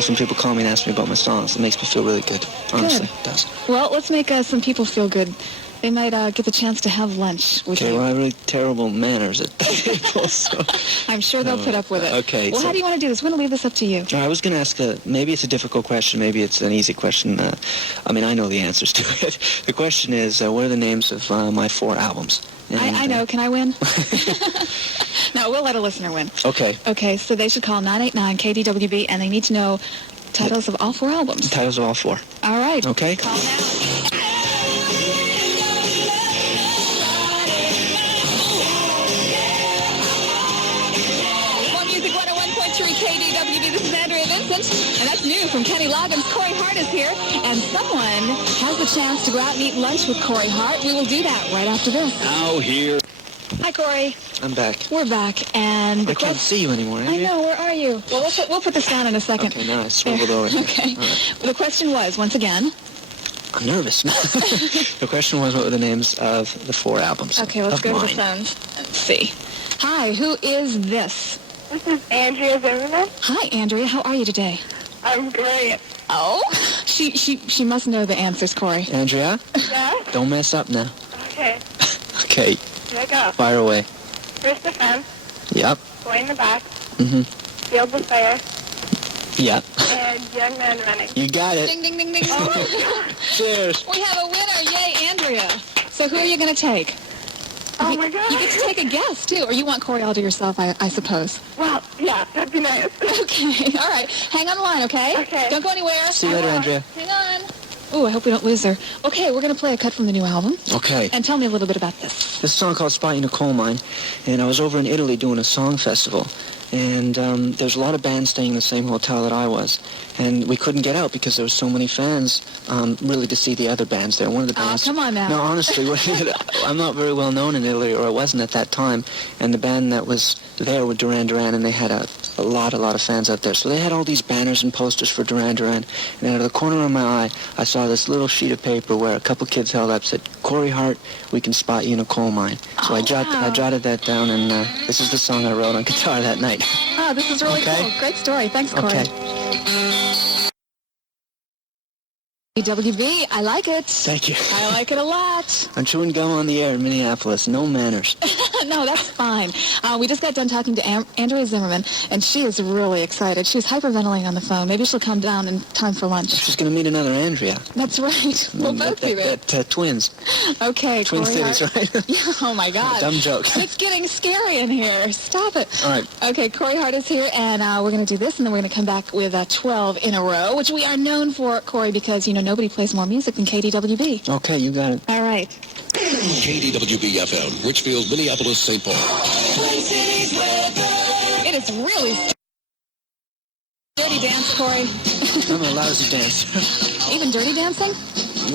some people call me and ask me about my songs. It makes me feel really good, honestly. It does. Well, let's make some people feel good They might get the chance to have lunch with Okay, you. well, I have really terrible manners at the table, so... I'm sure they'll put up with it. Okay. Well, how do you want to do this? We're going to leave this up to you. I was going to ask maybe it's a difficult question, maybe it's an easy question. I mean, I know the answers to it. The question is, what are the names of my 4 albums? And, I know. Can I win? No, we'll let a listener win. Okay. Okay, so they should call 989-KDWB, and they need to know titles of all 4 albums. Titles of all 4. All right. Okay. Call now. KDWB, this is Andrea Vincent, and that's new from Kenny Loggins. Corey Hart is here, and someone has the chance to go out and eat lunch with Corey Hart. We will do that right after this. Now here. Hi, Corey. I'm back. We're back, and... I can't see you anymore, I know, where are you? Well, we'll put this down in a second. Okay, now I swiveled over. Okay. Right. Well, the question was, once again... I'm nervous. The question was, what were the names of the 4 albums? Okay, let's go to the mine. phones and see. Hi, who is this? This is Andrea Zimmerman. Hi, Andrea. How are you today? I'm great. Oh? She must know the answers, Corey. Andrea? Yeah? Don't mess up now. Okay. Okay. Here I go. Fire away. First Offense. Yep. Way in the Back. Mm-hmm. Field of Fire. Yep. And Young Man Running. You got it. Ding, ding, ding, ding. Oh, my God. Cheers. We have a winner. Yay, Andrea. So who are you going to take? Oh, my God. You get to take a guess, too. Or you want Corey all to yourself, I suppose. Well, yeah, that'd be nice. Okay. All right. Hang on the line, okay? Okay. Don't go anywhere. See you later, Andrea. Hang on. Oh, I hope we don't lose her. Okay, we're going to play a cut from the new album. Okay. And tell me a little bit about this. This is a song called Spot in a Coal Mine, and I was over in Italy doing a song festival. And there's a lot of bands staying in the same hotel that I was. And we couldn't get out because there were so many fans really to see the other bands there. One of the bands... Oh, come on now. No, honestly, I'm not very well known in Italy, or I wasn't at that time. And the band that was there were Duran Duran, and they had a lot of fans out there. So they had all these banners and posters for Duran Duran. And out of the corner of my eye, I saw this little sheet of paper where a couple kids held up, said, Corey Hart, we can spot you in a coal mine. So I jotted that down, and this is the song I wrote on guitar that night. Oh, this is really cool. Great story. Thanks, Corey. Okay. WB, I like it. Thank you. I like it a lot. I'm chewing gum on the air in Minneapolis. No manners. No, that's fine. We just got done talking to Andrea Zimmerman, and she is really excited. She was hyperventilating on the phone. Maybe she'll come down in time for lunch. She's going to meet another Andrea. That's right. We'll both be there. Twins. Okay, Twin Corey cities, right? Yeah, oh, my God. Dumb joke. It's getting scary in here. Stop it. All right. Okay, Corey Hart is here, and we're going to do this, and then we're going to come back with 12 in a row, which we are known for, Corey, because, nobody plays more music than KDWB. Okay, you got it. All right. KDWB-FM, Richfield, Minneapolis, St. Paul. It is really dirty dance, Corey. I'm a lousy dancer. Even dirty dancing?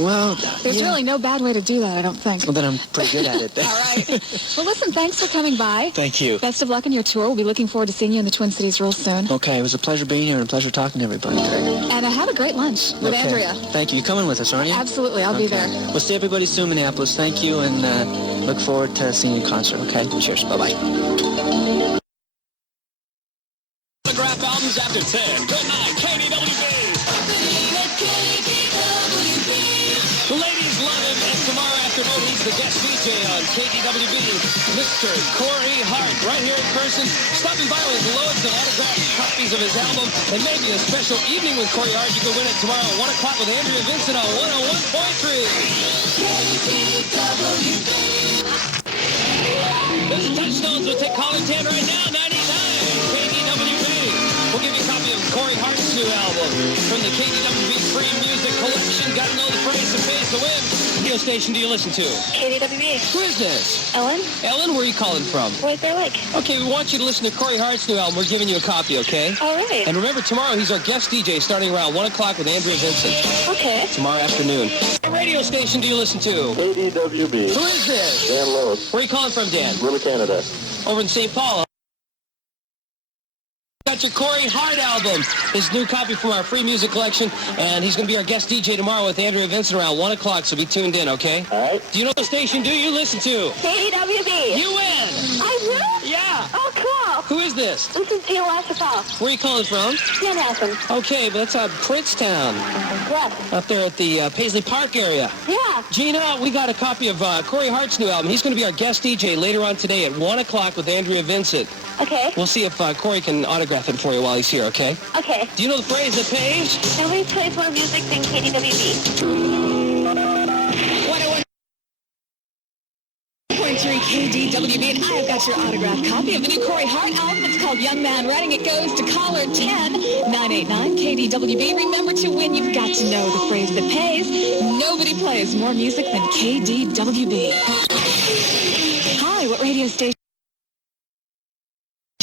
Well, There's really no bad way to do that, I don't think. Well, then I'm pretty good at it. All right. Well, listen, thanks for coming by. Thank you. Best of luck in your tour. We'll be looking forward to seeing you in the Twin Cities real soon. Okay, it was a pleasure being here and a pleasure talking to everybody today. And have a great lunch with Andrea. Thank you. You're coming with us, aren't you? Absolutely. I'll be there. We'll see everybody soon, Minneapolis. Thank you, and look forward to seeing you in concert, okay? Cheers. Bye-bye. Autograph albums after 10. Good night, KDWB. Ladies love him, and tomorrow afternoon he's the guest DJ on KDWB, Mr. Corey Hart, right here in person, stopping by with loads of autographed copies of his album, and maybe a special evening with Corey Hart. You can win it tomorrow at 1 o'clock with Andrea Vincent on 101.3. There's Touchstones. We'll take caller 10 right now, 99 KDWB. We'll give you a copy of Corey Hart's new album from the KDWB Free Music Collection. Got to know the phrase and pays to win. Radio station do you listen to? KDWB. Who is this? Ellen. Ellen, where are you calling from? White Bear Lake. Okay, we want you to listen to Corey Hart's new album. We're giving you a copy, okay? All right. And remember, tomorrow he's our guest DJ starting around 1 o'clock with Andrea Vincent. Okay. Tomorrow afternoon. What radio station do you listen to? KDWB. Who is this? Dan Lewis. Where are you calling from, Dan? Little Canada. Over in St. Paul. got your Corey Hart album, his new copy from our free music collection, and he's going to be our guest DJ tomorrow with Andrea Vincent around 1 o'clock, so be tuned in, okay? All right. Do you know what station do you listen to? KDWB. You win! I do? Yeah. Oh, cool. Who is this? This is Gina Lachapelle. Where are you calling from? Manhattan. Okay, but that's out Princetown. Yes. Up there at the Paisley Park area. Yeah. Gina, we got a copy of Corey Hart's new album. He's going to be our guest DJ later on today at 1 o'clock with Andrea Vincent. Okay. We'll see if Corey can autograph it for you while he's here, okay? Okay. Do you know the phrase that pays? Nobody plays more music than KDWB. 101.3 KDWB, and I have got your autographed copy of the new Corey Hart album. It's called Young Man Running. It goes to caller 10-989 KDWB. Remember to win, you've got to know the phrase that pays. Nobody plays more music than KDWB. Hi, what radio station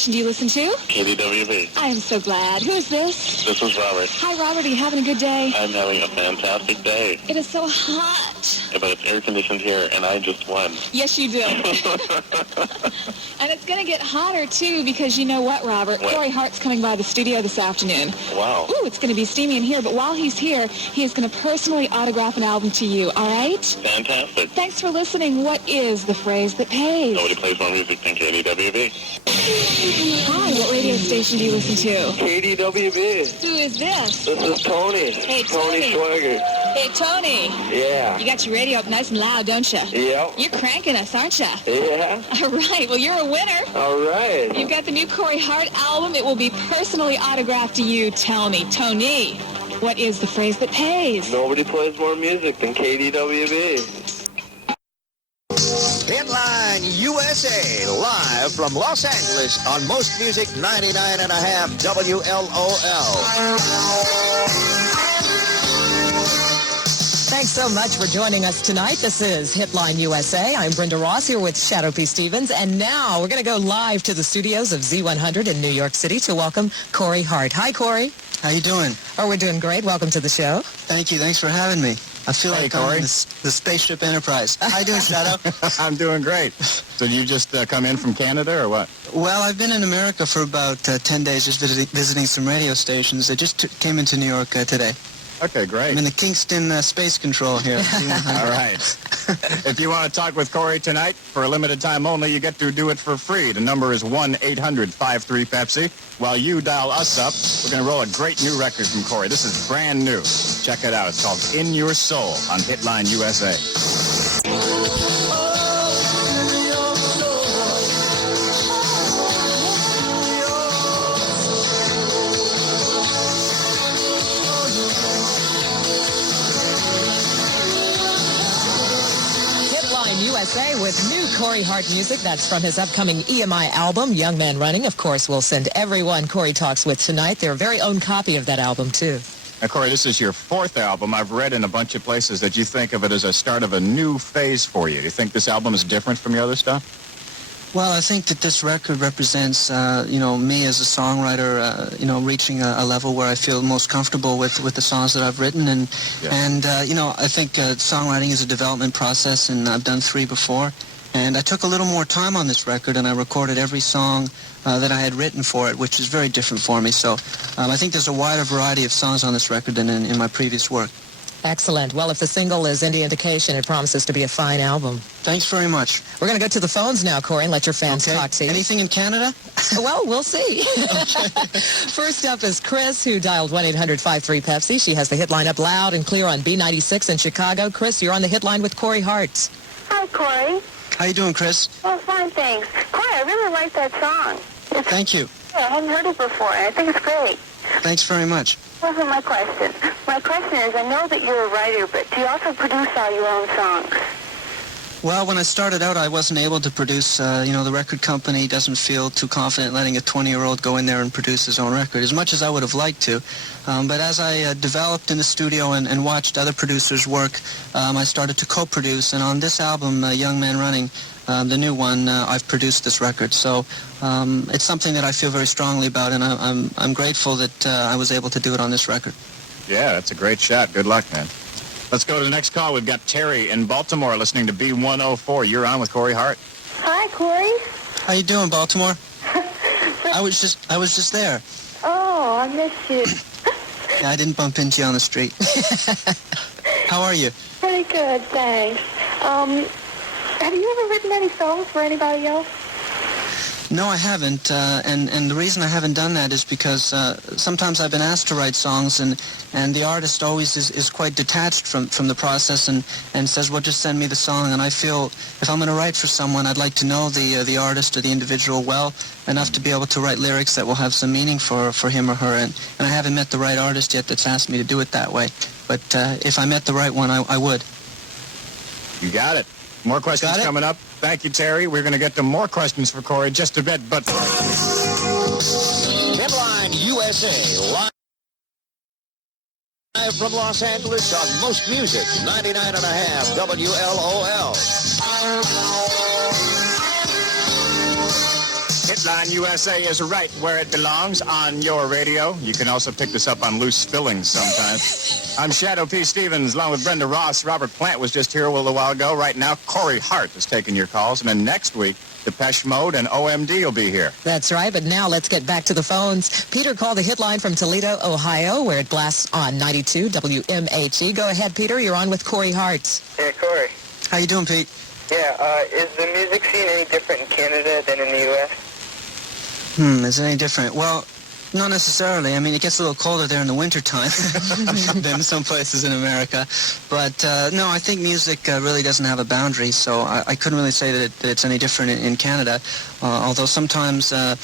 do you listen to? KDWB. I am so glad. Who is this? This is Robert. Hi, Robert. Are you having a good day? I'm having a fantastic day. It is so hot. Yeah, but it's air conditioned here, and I just won. Yes, you do. And it's going to get hotter, too, because you know what, Robert? What? Corey Hart's coming by the studio this afternoon. Wow. Ooh, it's going to be steamy in here, but while he's here, he is going to personally autograph an album to you, all right? Fantastic. Thanks for listening. What is the phrase that pays? Nobody plays more music than KDWB. Hi, what radio station do you listen to? KDWB. Who is this? This is Tony. Hey, Tony Tony. Schwager. Hey, Tony. Yeah. You got your radio up nice and loud, don't you? Yep. You're cranking us, aren't you? Yeah. All right. Well, you're a winner. All right. You've got the new Corey Hart album. It will be personally autographed to you. Tell me, Tony, what is the phrase that pays? Nobody plays more music than KDWB. Headline USA, live from Los Angeles on Most Music 99.5 WLOL. Thanks so much for joining us tonight. This is Hitline USA. I'm Brenda Ross here with Shadow P. Stevens. And now we're going to go live to the studios of Z100 in New York City to welcome Corey Hart. Hi, Corey. How you doing? Oh, we're doing great. Welcome to the show. Thank you. Thanks for having me. I feel like I'm in the Spaceship Enterprise. How you doing, Shadow? I'm doing great. So you just come in from Canada or what? Well, I've been in America for about 10 days just visiting some radio stations. I just came into New York today. Okay, great. I'm in the Kingston Space Control here. All right. If you want to talk with Corey tonight, for a limited time only, you get to do it for free. The number is 1-800-53-PEPSI. While you dial us up, we're going to roll a great new record from Corey. This is brand new. Check it out. It's called In Your Soul on Hitline USA. USA with new Corey Hart music. That's from his upcoming EMI album, Young Man Running. Of course, we'll send everyone Corey talks with tonight their very own copy of that album, too. Now, Corey, this is your fourth album. I've read in a bunch of places that you think of it as a start of a new phase for you. Do you think this album is different from your other stuff? Well, I think that this record represents, me as a songwriter, reaching a level where I feel most comfortable with the songs that I've written. And I think songwriting is a development process, and I've done 3 before. And I took a little more time on this record, and I recorded every song that I had written for it, which is very different for me. So I think there's a wider variety of songs on this record than in my previous work. Excellent. Well, if the single is any indication, it promises to be a fine album. Thanks very much. We're going to go to the phones now, Corey, and let your fans talk to you. Anything in Canada? Well, we'll see. First up is Chris, who dialed 1-800-53-PEPSI. She has the hit line up loud and clear on B96 in Chicago. Chris, you're on the hit line with Corey Hart. Hi, Corey. How you doing, Chris? Oh, fine, thanks. Corey, I really like that song. Thank you. Yeah, I hadn't heard it before, and I think it's great. Thanks very much. That wasn't my question. My question is, I know that you're a writer, but do you also produce all your own songs? Well, when I started out, I wasn't able to produce. The record company doesn't feel too confident letting a 20-year-old go in there and produce his own record, as much as I would have liked to. But as I developed in the studio and watched other producers work, I started to co-produce. And on this album, Young Man Running, the new one, I've produced this record. So it's something that I feel very strongly about, and I'm grateful that I was able to do it on this record. Yeah, that's a great shot. Good luck, man. Let's go to the next call. We've got Terry in Baltimore listening to B104. You're on with Corey Hart. Hi, Corey. How you doing, Baltimore? So I was just there. Oh, I miss you. Yeah, I didn't bump into you on the street. How are you? Pretty good, thanks. Have you ever written any songs for anybody else? No, I haven't, and the reason I haven't done that is because sometimes I've been asked to write songs, and the artist always is quite detached from the process and says, well, just send me the song, and I feel if I'm going to write for someone, I'd like to know the artist or the individual well enough to be able to write lyrics that will have some meaning for him or her, and I haven't met the right artist yet that's asked me to do it that way, but if I met the right one, I would. You got it. More questions coming up. Thank you, Terry. We're going to get to more questions for Corey just a bit, but... Headline USA, live from Los Angeles on Most Music, 99.5 WLOL. Hitline USA is right where it belongs, on your radio. You can also pick this up on loose fillings sometimes. I'm Shadow P. Stevens, along with Brenda Ross. Robert Plant was just here a little while ago. Right now, Corey Hart is taking your calls. And then next week, Depeche Mode and OMD will be here. That's right, but now let's get back to the phones. Peter called the Hitline from Toledo, Ohio, where it blasts on 92 WMHE. Go ahead, Peter. You're on with Corey Hart. Yeah, Corey. How you doing, Pete? Yeah, is the music scene any different in Canada than in the U.S.? Is it any different? Well, not necessarily. I mean, it gets a little colder there in the wintertime than some places in America. But, no, I think music really doesn't have a boundary, so I couldn't really say that it's any different in Canada. Although sometimes I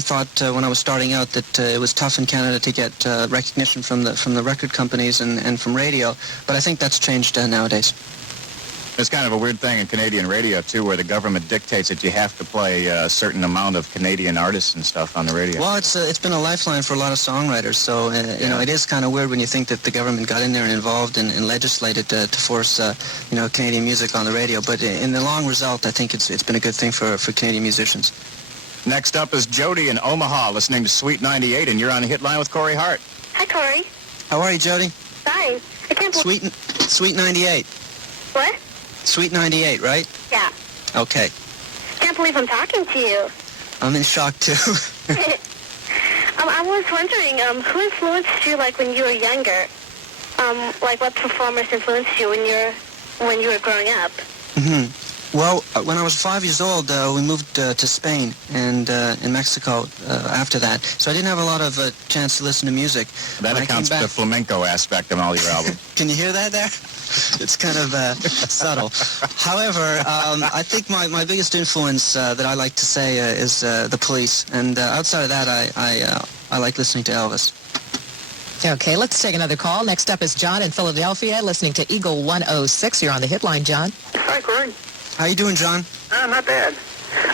thought when I was starting out that it was tough in Canada to get recognition from the record companies and from radio. But I think that's changed nowadays. It's kind of a weird thing in Canadian radio, too, where the government dictates that you have to play a certain amount of Canadian artists and stuff on the radio. Well, it's been a lifeline for a lot of songwriters, so, you know, it is kind of weird when you think that the government got in there and involved and legislated to force, you know, Canadian music on the radio. But in the long result, I think it's been a good thing for Canadian musicians. Next up is Jody in Omaha, listening to Sweet 98, and you're on the Hitline with Corey Hart. Hi, Corey. How are you, Jody? Fine. I can't believe... Sweet 98. What? Sweet 98, right? Yeah. Okay. Can't believe I'm talking to you. I'm in shock, too. I was wondering, who influenced you, like, when you were younger? Like, what performers influenced you when you were growing up? Well, when I was 5 years old, we moved to Spain and in Mexico after that. So I didn't have a lot of chance to listen to music. That accounts for the flamenco aspect of all your albums. Can you hear that there? It's kind of subtle. However, I think my biggest influence that I like to say is the Police. And outside of that, I like listening to Elvis. Okay, let's take another call. Next up is John in Philadelphia, listening to Eagle 106. You're on the Hitline, John. Hi, Corey. How you doing, John? Not bad.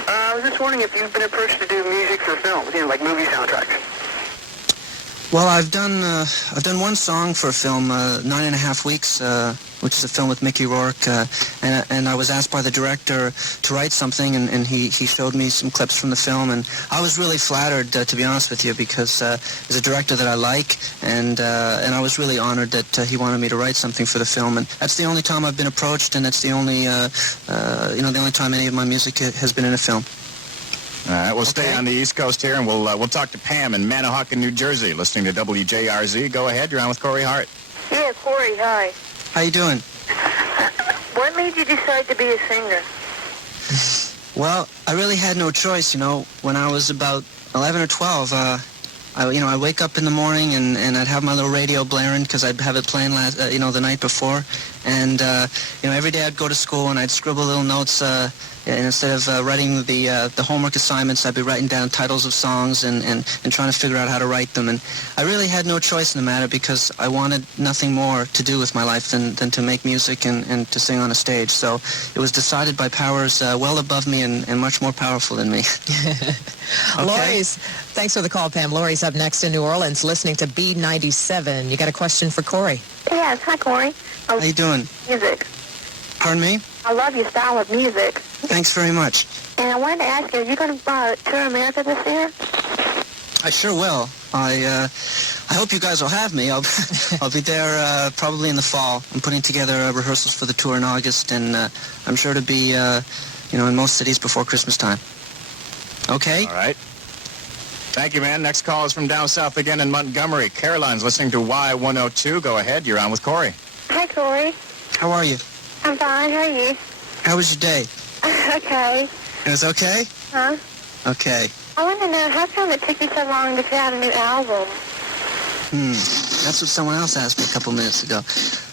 I was just wondering if you've been approached to do music for films, you know, like movie soundtracks. Well, I've done one song for a film, 9.5 Weeks, which is a film with Mickey Rourke, and I was asked by the director to write something, and he showed me some clips from the film, and I was really flattered, to be honest with you, because he's a director that I like, and I was really honored that he wanted me to write something for the film, and that's the only time I've been approached, and that's the only, the only time any of my music has been in a film. All right, we'll stay on the East Coast here, and we'll talk to Pam in Manahawkin, New Jersey, listening to WJRZ. Go ahead, you're on with Corey Hart. Yeah, Corey, hi. How you doing? What made you decide to be a singer? Well, I really had no choice, you know. When I was about 11 or 12, I'd wake up in the morning and I'd have my little radio blaring because I'd have it playing the night before, and every day I'd go to school and I'd scribble little notes. And instead of writing the homework assignments, I'd be writing down titles of songs and trying to figure out how to write them. And I really had no choice in the matter because I wanted nothing more to do with my life than to make music and to sing on a stage. So it was decided by powers well above me and much more powerful than me. Okay. Lori's, thanks for the call, Pam. Lori's up next in New Orleans listening to B97. You got a question for Corey? Yes, hi, Corey. How you doing? Music. Pardon me? I love your style of music. Thanks very much. And I wanted to ask you, are you going to tour America this year? I sure will. I hope you guys will have me. I'll be there probably in the fall. I'm putting together rehearsals for the tour in August, and I'm sure to be, in most cities before Christmas time. Okay? All right. Thank you, man. Next call is from down south again in Montgomery. Caroline's listening to Y102. Go ahead. You're on with Corey. Hi, Corey. How are you? I'm fine. How are you? How was your day? Okay. It was okay? Huh? Okay. I want to know how come it took you so long to put out a new album? That's what someone else asked me a couple minutes ago.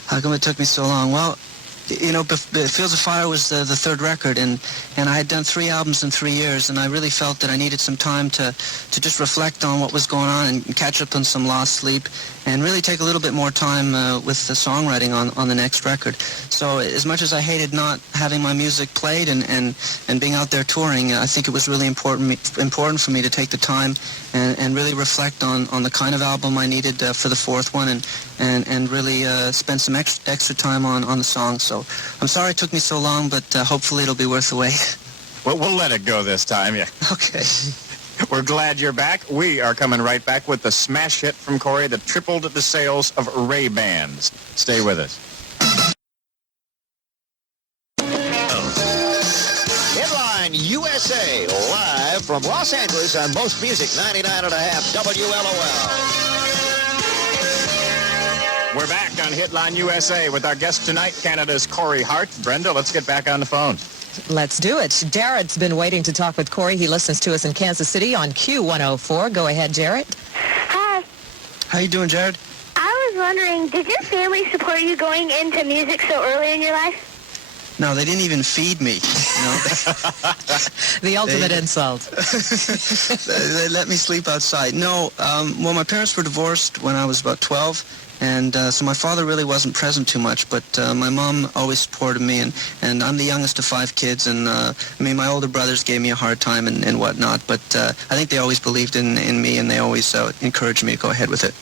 How come it took me so long? Well, you know, Fields of Fire was the third record, and I had done 3 albums in 3 years, and I really felt that I needed some time to just reflect on what was going on and catch up on some lost sleep, and really take a little bit more time with the songwriting on the next record. So as much as I hated not having my music played and being out there touring, I think it was really important for me to take the time and really reflect on the kind of album I needed for the fourth one, and really spend some extra time on the songs. So I'm sorry it took me so long, but hopefully it'll be worth the wait. Well, we'll let it go this time, yeah. Okay. We're glad you're back. We are coming right back with the smash hit from Corey that tripled the sales of Ray-Bans. Stay with us. Headline USA, live from Los Angeles on Most Music 99.5 WLOL. We're back on Headline USA with our guest tonight, Canada's Corey Hart. Brenda, let's get back on the phone. Let's do it. Jared's been waiting to talk with Corey. He listens to us in Kansas City on Q104. Go ahead, Jared. Hi. How you doing, Jared? I was wondering, did your family support you going into music so early in your life? No, they didn't even feed me. You know? The ultimate insult. They let me sleep outside. No, well, my parents were divorced when I was about 12. And so my father really wasn't present too much, but my mom always supported me, and I'm the youngest of 5 kids, and I mean, my older brothers gave me a hard time and whatnot, but I think they always believed in me, and they always encouraged me to go ahead with it.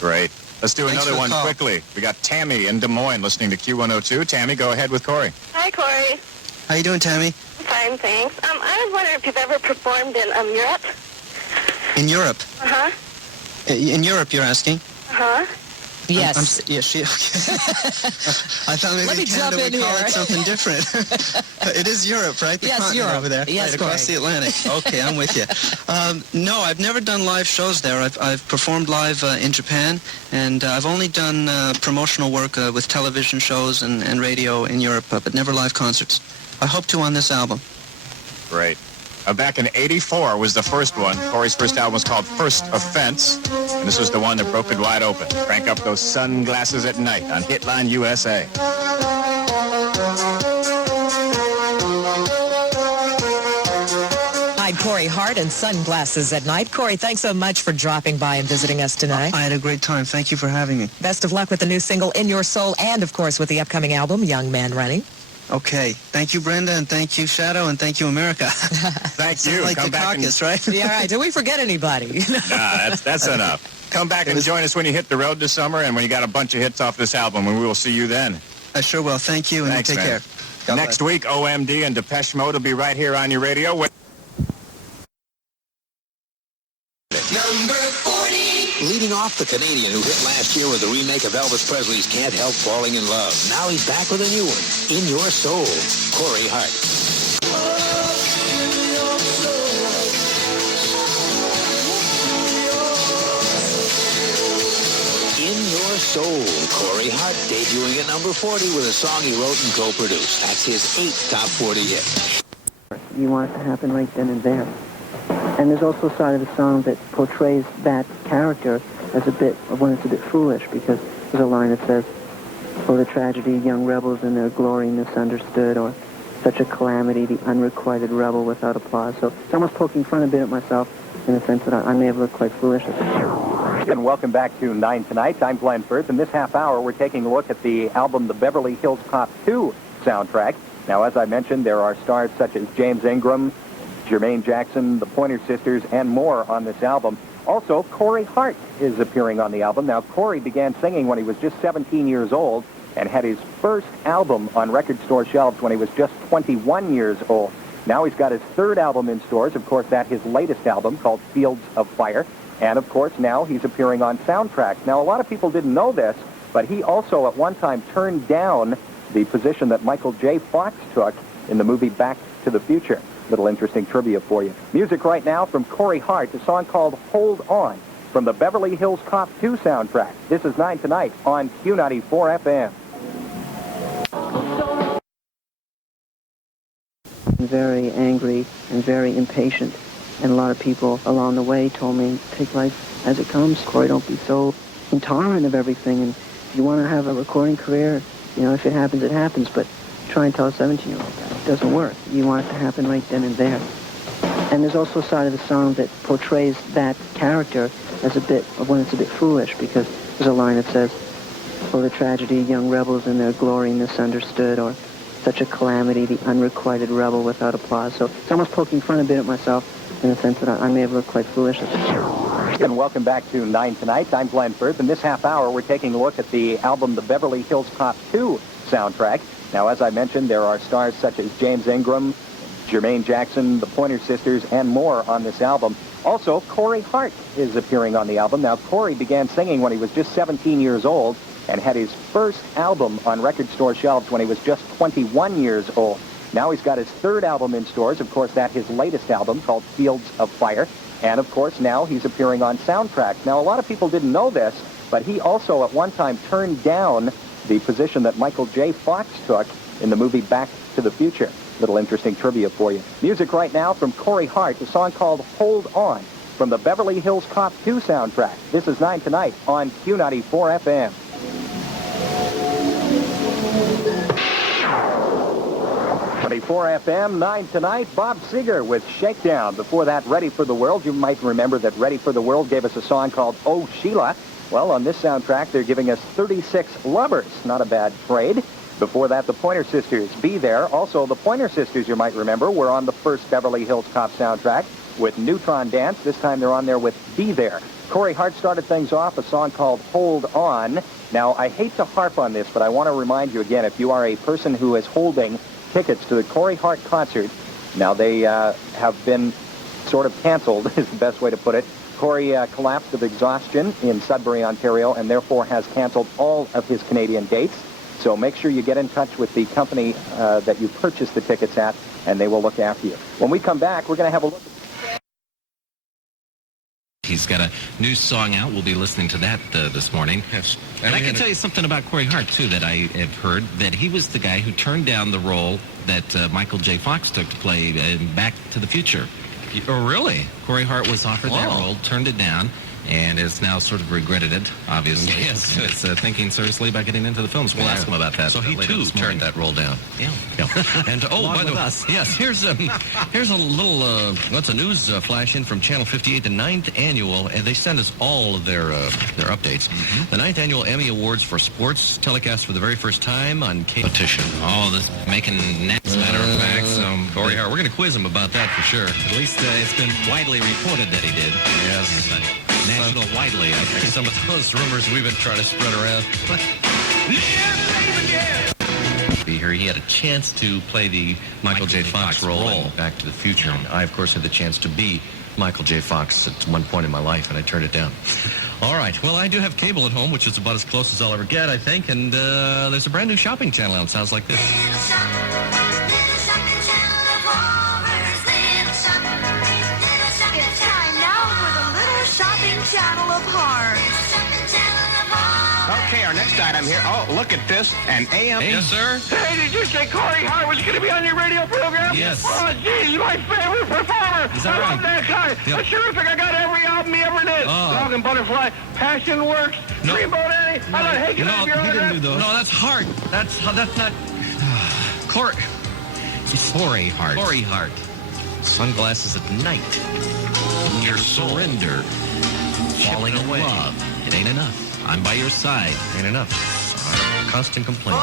Great. Let's do Thanks another one call. quickly. We got Tammy in Des Moines listening to Q102. Tammy, go ahead with Corey. Hi, Corey. How you doing, Tammy? Fine, thanks. I was wondering if you've ever performed in Europe? In Europe? Uh-huh. In Europe, you're asking? Uh-huh. Yes. Yeah, she. Okay. I thought maybe Let me in Canada jump in we call here. it something different. It is Europe, right? The Yes, continent Europe. over there, Yes, right across Corey. the Atlantic. Okay, I'm with you. No, I've never done live shows there. I've performed live in Japan, and I've only done promotional work with television shows and radio in Europe, but never live concerts. I hope to on this album. Great. Back in '84 was the first one. Corey's first album was called First Offense, and this was the one that broke it wide open. Crank up those sunglasses at night on Hitline USA. Hi, Corey Hart and Sunglasses at Night. Corey, thanks so much for dropping by and visiting us tonight. I had a great time. Thank you for having me. Best of luck with the new single, In Your Soul, and, of course, with the upcoming album, Young Man Running. Okay. Thank you, Brenda, and thank you, Shadow, and thank you, America. Thank you. Like Come the back caucus, and... right? Yeah, right. Did we forget anybody? Nah, that's enough. Come back and join us when you hit the road this summer and when you got a bunch of hits off this album, and we will see you then. I sure will. Thank you, and Thanks, take man. care. God Next bless. week, OMD and Depeche Mode will be right here on your radio. Number 40. Leading off, the Canadian who hit last year with the remake of Elvis Presley's Can't Help Falling in Love. Now he's back with a new one, In Your Soul. Corey Hart. In Your Soul. Corey Hart debuting at number 40 with a song he wrote and co-produced. That's his 8th top 40 hit. You want it to happen right then and there. And there's also a side of the song that portrays that character as a bit, when it's a bit foolish, because there's a line that says, "Oh, the tragedy, young rebels in their glory misunderstood," or "Such a calamity, the unrequited rebel without applause." So it's almost poking fun a bit at myself in the sense that I may have looked quite foolish at this. And welcome back to 9 Tonight. I'm Glenn Firth. In this half hour, we're taking a look at the album The Beverly Hills Cop 2 soundtrack. Now, as I mentioned, there are stars such as James Ingram, Jermaine Jackson, the Pointer Sisters, and more on this album. Also, Corey Hart is appearing on the album. Now, Corey began singing when he was just 17 years old and had his first album on record store shelves when he was just 21 years old. Now he's got his third album in stores. Of course, that's his latest album called Fields of Fire. And, of course, now he's appearing on soundtracks. Now, a lot of people didn't know this, but he also at one time turned down the position that Michael J. Fox took in the movie Back to the Future. Little interesting trivia for you. Music right now from Corey Hart, a song called Hold On from the Beverly Hills Cop 2 soundtrack. This is 9 Tonight on Q94 FM. Very angry and very impatient. And a lot of people along the way told me, take life as it comes. Corey, don't be so intolerant of everything. And if you want to have a recording career, you know, if it happens, it happens. But try and tell a 17-year-old that. It doesn't work. You want it to happen right then and there. And there's also a side of the song that portrays that character as a bit of when it's a bit foolish, because there's a line that says, oh, the tragedy, young rebels in their glory misunderstood, or such a calamity, the unrequited rebel without applause. So it's almost poking fun a bit at myself in the sense that I may have looked quite foolish. And welcome back to 9 Tonight. I'm Glenn Firth. In this half hour, we're taking a look at the album The Beverly Hills Cop 2 soundtrack. Now, as I mentioned, there are stars such as James Ingram, Jermaine Jackson, the Pointer Sisters, and more on this album. Also, Corey Hart is appearing on the album. Now, Corey began singing when he was just 17 years old and had his first album on record store shelves when he was just 21 years old. Now he's got his third album in stores. Of course, that's his latest album called Fields of Fire. And, of course, now he's appearing on soundtracks. Now, a lot of people didn't know this, but he also at one time turned down the position that Michael J. Fox took in the movie Back to the Future. Little interesting trivia for you. Music right now from Corey Hart, a song called Hold On from the Beverly Hills Cop 2 soundtrack. This is 9 Tonight on Q94 FM. FM, 9 Tonight, Bob Seger with Shakedown. Before that, Ready for the World. You might remember that Ready for the World gave us a song called Oh Sheila. Well, on this soundtrack, they're giving us 36 Lovers. Not a bad trade. Before that, the Pointer Sisters, Be There. Also, the Pointer Sisters, you might remember, were on the first Beverly Hills Cop soundtrack with Neutron Dance. This time they're on there with Be There. Corey Hart started things off, a song called Hold On. Now, I hate to harp on this, but I want to remind you again, if you are a person who is holding tickets to the Corey Hart concert, now they have been sort of canceled, is the best way to put it. Corey collapsed of exhaustion in Sudbury, Ontario, and therefore has canceled all of his Canadian dates. So make sure you get in touch with the company that you purchased the tickets at, and they will look after you. When we come back, we're going to have a look at... He's got a new song out. We'll be listening to that this morning. Yes. And I can tell you something about Corey Hart, too, that I have heard, that he was the guy who turned down the role that Michael J. Fox took to play in Back to the Future. Oh, really? Corey Hart was offered that role, turned it down, and has now sort of regretted it, obviously. Yes. It's thinking seriously about getting into the films. We'll ask him about that. So he, too, turned that role down. Yeah. And, by the way, yes, here's a little, what's a news flash in from Channel 58, the 9th annual, and they send us all of their updates. The 9th annual Emmy Awards for Sports telecast for the very first time on Petition. Oh, this making next matter of fact. Corey Hart, we're going to quiz him about that for sure. At least it's been widely reported that he did. Yes. National widely, I think. Some of those rumors we've been trying to spread around. Here he had a chance to play the Michael J. Fox role in Back to the Future. And I, of course, had the chance to be Michael J. Fox at one point in my life, and I turned it down. All right. Well, I do have cable at home, which is about as close as I'll ever get, I think. And there's a brand new shopping channel out. Sounds like this. Channel of Heart. Okay, our next item here. Oh, look at this. An AM. Yes, sir. Hey, did you say Corey Hart was going to be on your radio program? Yes. Oh, geez, my favorite performer. Is that I right? love that guy. Yep. That's terrific. I got every album he ever did. Dog and Butterfly, Passion Works, Dreamboat Annie. I thought, hey, can I have your autograph? Didn't do those. No, that's Hart. That's not... Corey Hart. Corey Hart. Sunglasses at night. Your surrender. Falling in love. It ain't enough. I'm by your side. Ain't enough. Our constant complaint.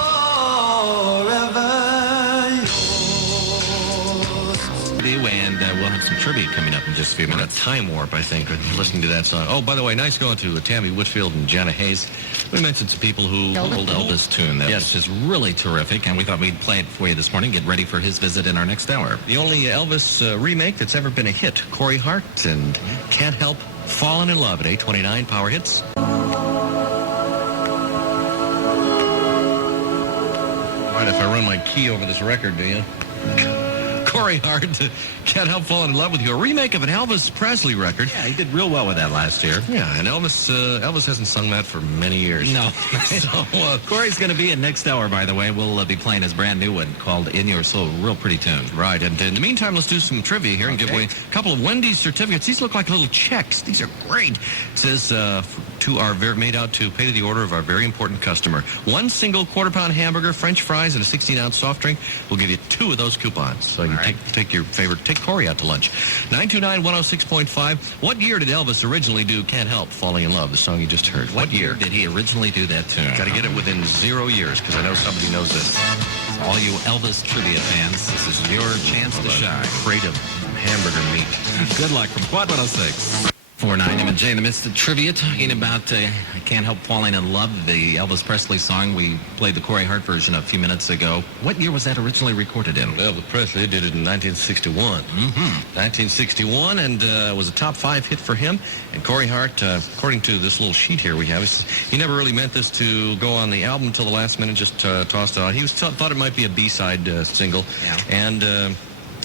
And we'll have some trivia coming up in just a few minutes. Time Warp, I think, listening to that song. Oh, by the way, nice going to Tammy Whitfield and Jana Hayes. We mentioned some people who... Old Elvis tune that was just really terrific, and we thought we'd play it for you this morning. Get ready for his visit in our next hour. The only Elvis remake that's ever been a hit. Corey Hart and Can't Help Falling in Love at 8:29 Power Hits. All right, if I run my key over this record, do you? Corey Hart, Can't Help Falling in Love with You, a remake of an Elvis Presley record. Yeah, he did real well with that last year. Yeah, and Elvis hasn't sung that for many years. No. So, Corey's going to be in next hour, by the way. We'll be playing his brand new one called In Your Soul. Real pretty tune. Right, and in the meantime, let's do some trivia here and give away a couple of Wendy's certificates. These look like little checks. These are great. It says made out to pay to the order of our very important customer. One single quarter-pound hamburger, French fries, and a 16-ounce soft drink. We'll give you 2 of those coupons. So you take your favorite, take Corey out to lunch. 929-106.5. What year did Elvis originally do Can't Help Falling in Love, the song you just heard? What year did he originally do that tune? Got to get it within 0 years, because I know somebody knows this. All you Elvis trivia fans, this is your chance to shine. Crate of hamburger meat. Good luck from Quad 106. 4-9, and Jay in the midst of trivia, talking about I Can't Help Falling in Love, the Elvis Presley song. We played the Corey Hart version a few minutes ago. What year was that originally recorded in? Elvis Presley did it in 1961. 1961, and it was a top 5 hit for him. And Corey Hart, according to this little sheet here we have, he never really meant this to go on the album until the last minute, just tossed it out. He thought it might be a B-side single,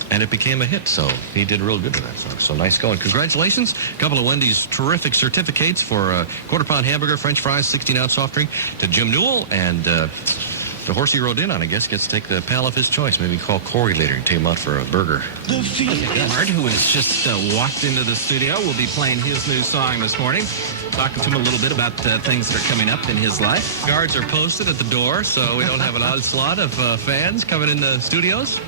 and it became a hit, so he did real good with that song. So nice going. Congratulations. A couple of Wendy's terrific certificates for a quarter-pound hamburger, French fries, 16-ounce soft drink to Jim Newell, and the horse he rode in on, I guess, gets to take the pal of his choice. Maybe call Corey later and take him out for a burger. Hart, who has just walked into the studio, will be playing his new song this morning. Talking to him a little bit about things that are coming up in his life. Guards are posted at the door, so we don't have an onslaught of fans coming in the studios.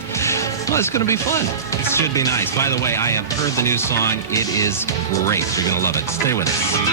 Well, it's going to be fun. It should be nice. By the way, I have heard the new song. It is great. You're going to love it. Stay with us.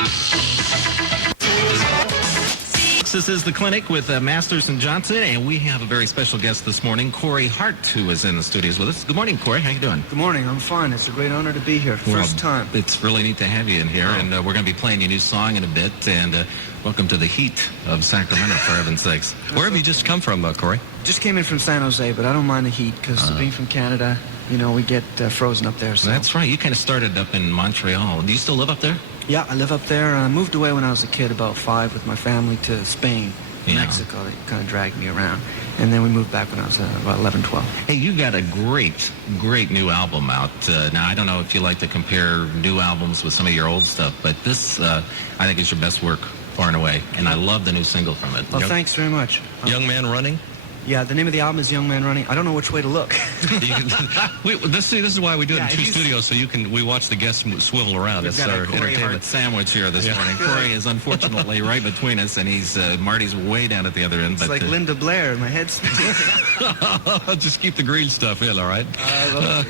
This is The Clinic with Masters and Johnson, and we have a very special guest this morning, Corey Hart, who is in the studios with us. Good morning, Corey. How you doing? Good morning. I'm fine. It's a great honor to be here. First time. It's really neat to have you in here, and we're going to be playing your new song in a bit, and welcome to the heat of Sacramento, for heaven's sakes. Where have you just come from, Corey? Just came in from San Jose, but I don't mind the heat, because being from Canada, you know, we get frozen up there. So. That's right. You kind of started up in Montreal. Do you still live up there? Yeah, I live up there. I moved away when I was a kid, about 5, with my family to Spain. Mexico. They kind of dragged me around. And then we moved back when I was about 11, 12. Hey, you got a great new album out. Now, I don't know if you like to compare new albums with some of your old stuff, but this, I think, is your best work far and away. And I love the new single from it. Well, thanks very much. Young Man Running? Yeah, the name of the album is Young Man Running. I don't know which way to look. This is why we do it in 2 studios, so we watch the guests swivel around. We've got a Corey Hart sandwich here this morning. Corey is unfortunately right between us, and he's Marty's way down at the other end. It's like Linda Blair. My head's just keep the green stuff in, all right?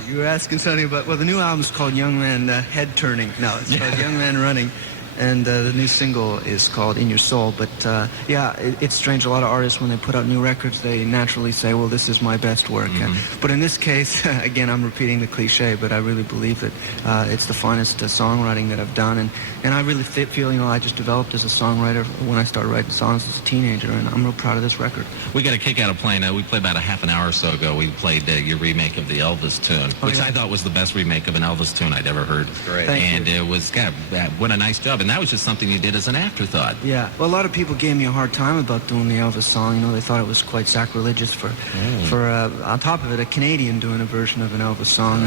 You were asking something about, well, the new album's called Young Man Head Turning. No, it's called Young Man Running. And the new single is called In Your Soul. But, it's strange. A lot of artists, when they put out new records, they naturally say, well, this is my best work. But in this case, again, I'm repeating the cliche, but I really believe that it's the finest songwriting that I've done. And I really feel, I just developed as a songwriter when I started writing songs as a teenager, and I'm real proud of this record. We got a kick out of playing we played about a half an hour or so ago. We played your remake of the Elvis tune, which I thought was the best remake of an Elvis tune I'd ever heard. Great. And it was, what a nice job. And that was just something you did as an afterthought. Yeah. Well, a lot of people gave me a hard time about doing the Elvis song. They thought it was quite sacrilegious for on top of it, a Canadian doing a version of an Elvis song.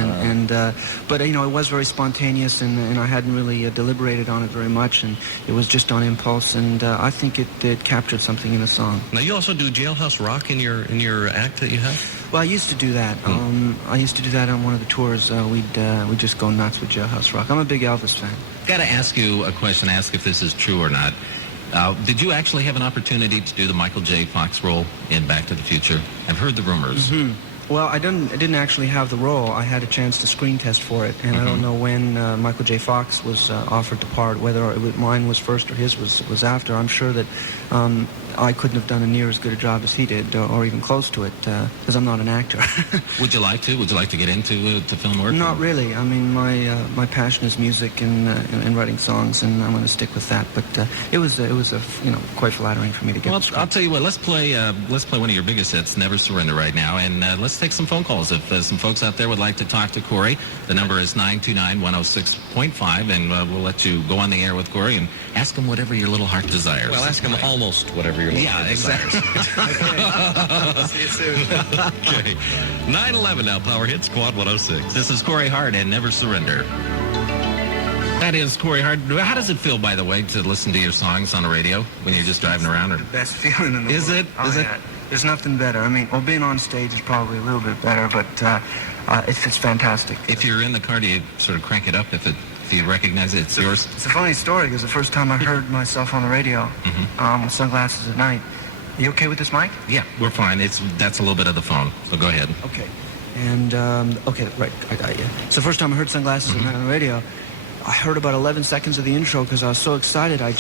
But it was very spontaneous, and I hadn't really deliberated on it very much, and it was just on impulse, and I think it captured something in the song. Now, you also do Jailhouse Rock in your act that you have? Well, I used to do that. I used to do that on one of the tours. We'd just go nuts with Jailhouse Rock. I'm a big Elvis fan. Got to ask you a question, ask if this is true or not. Did you actually have an opportunity to do the Michael J. Fox role in Back to the Future? I've heard the rumors. Well, I didn't actually have the role. I had a chance to screen test for it, and I don't know when Michael J. Fox was offered the part, whether mine was first or his was after. I'm sure that I couldn't have done a near as good a job as he did, or even close to it, because I'm not an actor. Would you like to? Would you like to get into film work? Not really. I mean, my passion is music and writing songs, and I'm going to stick with that. But it was quite flattering for me to get. Well, I'll tell you what. Let's play one of your biggest hits, Never Surrender, right now, and let's take some phone calls. If some folks out there would like to talk to Corey, the number is 929-106.5, and we'll let you go on the air with Corey and ask him whatever your little heart desires. Well, ask him almost whatever your your little Yeah, exactly. See you soon. Okay. 9/11 now, Power Hits, Quad 106. This is Corey Hart and Never Surrender. That is Corey Hart. How does it feel, by the way, to listen to your songs on the radio when you're just driving around? Or The best feeling in the Is world. it? Oh, Is it? yeah. There's nothing better. I mean, well, being on stage is probably a little bit better, but it's fantastic. If you're in the car, do you sort of crank it up if you recognize it, it's yours? It's a funny story because the first time I heard myself on the radio with sunglasses at night. Are you okay with this mic? Yeah, we're fine. That's a little bit of the phone, so go ahead. Okay. And, okay, right, I got you. It's the first time I heard sunglasses at night on the radio. I heard about 11 seconds of the intro because I was so excited. I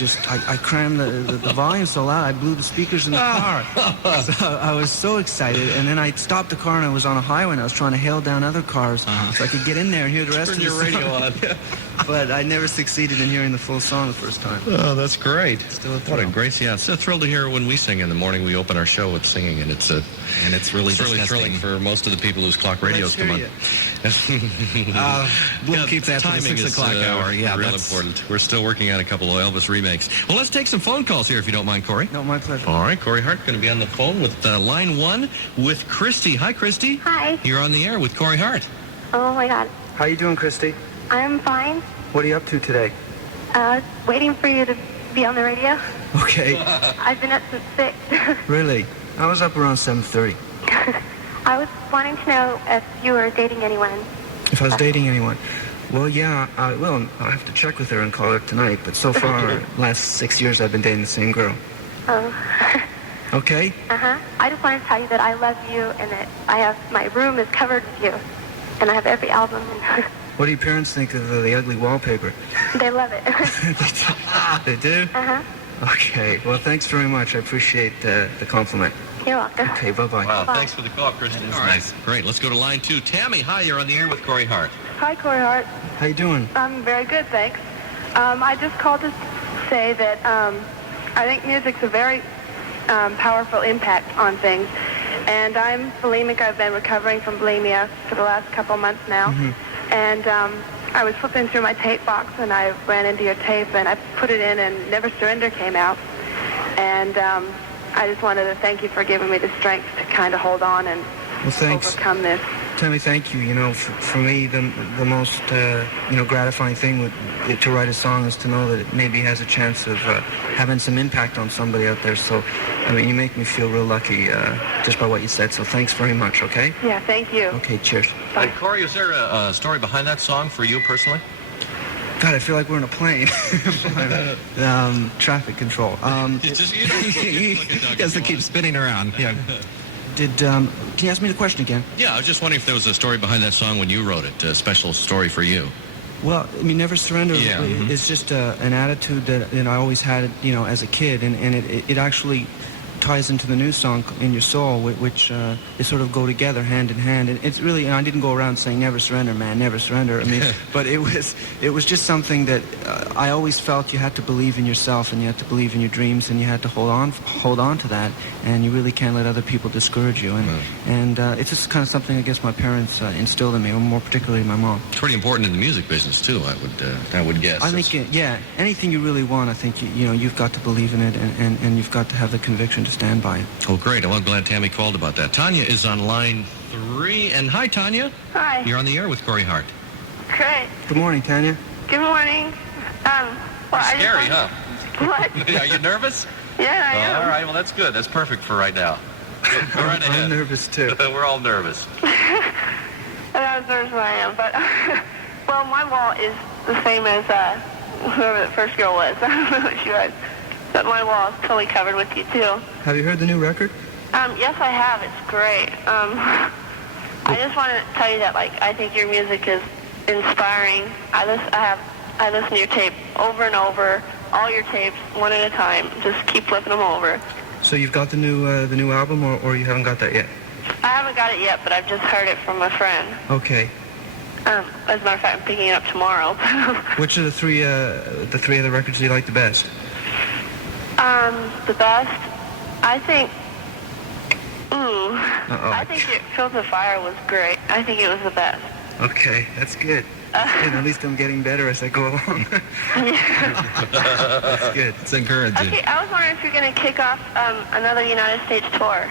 crammed the volume so loud, I blew the speakers in the car. So I was so excited. And then I stopped the car and I was on a highway and I was trying to hail down other cars so I could get in there and hear the rest of the Turn your radio song. on. But I never succeeded in hearing the full song the first time. Oh, that's great. Still a What a thrill. great, yeah. It's a thrill to hear when we sing in the morning. We open our show with singing, and it's really thrilling for most of the people whose clock radios come on. We'll keep that to the timing 6 o'clock hour. Yeah, real that's important. We're still working on a couple of Elvis remakes. Well, let's take some phone calls here if you don't mind, Corey. No, my pleasure. All right, Corey Hart going to be on the phone with line 1 with Christy. Hi, Christy. Hi. You're on the air with Corey Hart. Oh my God. How you doing, Christy? I'm fine. What are you up to today? Waiting for you to be on the radio. Okay. I've been up since 6. Really? I was up around 7:30. I was wanting to know if you were dating anyone. If I was dating anyone. Well, yeah, I'll have to check with her and call her tonight, but so far, last 6 years I've been dating the same girl. Oh. Okay? Uh-huh. I just wanted to tell you that I love you and that my room is covered with you. And I have every album. And What do your parents think of the ugly wallpaper? they love it. They do? Uh-huh. Okay. Well, thanks very much. I appreciate the compliment. You're welcome. Okay, bye-bye. Wow, Bye. thanks for the call, Christy. All right. Nice. Great. Let's go to line 2. Tammy, hi, you're on the air with Corey Hart. Hi, Corey Hart. How you doing? I'm very good, thanks. I just called to say that I think music's a very powerful impact on things. And I'm bulimic. I've been recovering from bulimia for the last couple months now. And I was flipping through my tape box and I ran into your tape and I put it in and Never Surrender came out. And I just wanted to thank you for giving me the strength to kind of hold on and Well, thanks. overcome this. Tammy, thank you. You know, for me, the most, gratifying thing to write a song is to know that it maybe has a chance of having some impact on somebody out there. So, I mean, you make me feel real lucky just by what you said. So thanks very much, okay? Yeah, thank you. Okay, cheers. And Corey, is there a story behind that song for you personally? God, I feel like we're in a plane. Traffic control. He has to keep spinning around. Yeah. Can you ask me the question again? Yeah, I was just wondering if there was a story behind that song when you wrote it, a special story for you. Well, I mean, Never Surrender Yeah, is just an attitude that I always had, as a kid, and it actually ties into the new song In Your Soul, which they sort of go together hand in hand. And it's really, I didn't go around saying never surrender, man, never surrender. I mean, but it was just something that I always felt you had to believe in yourself and you had to believe in your dreams and you had to hold on to that, and you really can't let other people discourage you. And it's just kind of something I guess my parents instilled in me, or more particularly my mom. Pretty important in the music business too, I would guess. I think, anything you really want, I think you've got to believe in it, and you've got to have the conviction to stand by it. Oh, great. Well, I'm glad Tammy called about that. Tanya is on line 3. And hi, Tanya. Hi. You're on the air with Corey Hart. Great. Good morning, Tanya. Good morning. Scary, huh? What? Are you nervous? Yeah, I am. All right. Well, that's good. That's perfect for right now. Go right ahead. I'm nervous, too. We're all nervous. Not as nervous as I am, but, well, my wall is the same as whoever the first girl was. I don't know who she was. But my wall is totally covered with you, too. Have you heard the new record? Yes, I have. It's great. I just want to tell you that, I think your music is inspiring. I listen to your tape over and over, all your tapes, one at a time. Just keep flipping them over. So you've got the new album, or you haven't got that yet? I haven't got it yet, but I've just heard it from a friend. Okay. As a matter of fact, I'm picking it up tomorrow. Which of the three other records do you like the best? The best, I think. I think Fields of Fire was great. I think it was the best. Okay, that's good. That's good. At least I'm getting better as I go along. That's good. It's encouraging. Okay, I was wondering if you're going to kick off another United States tour.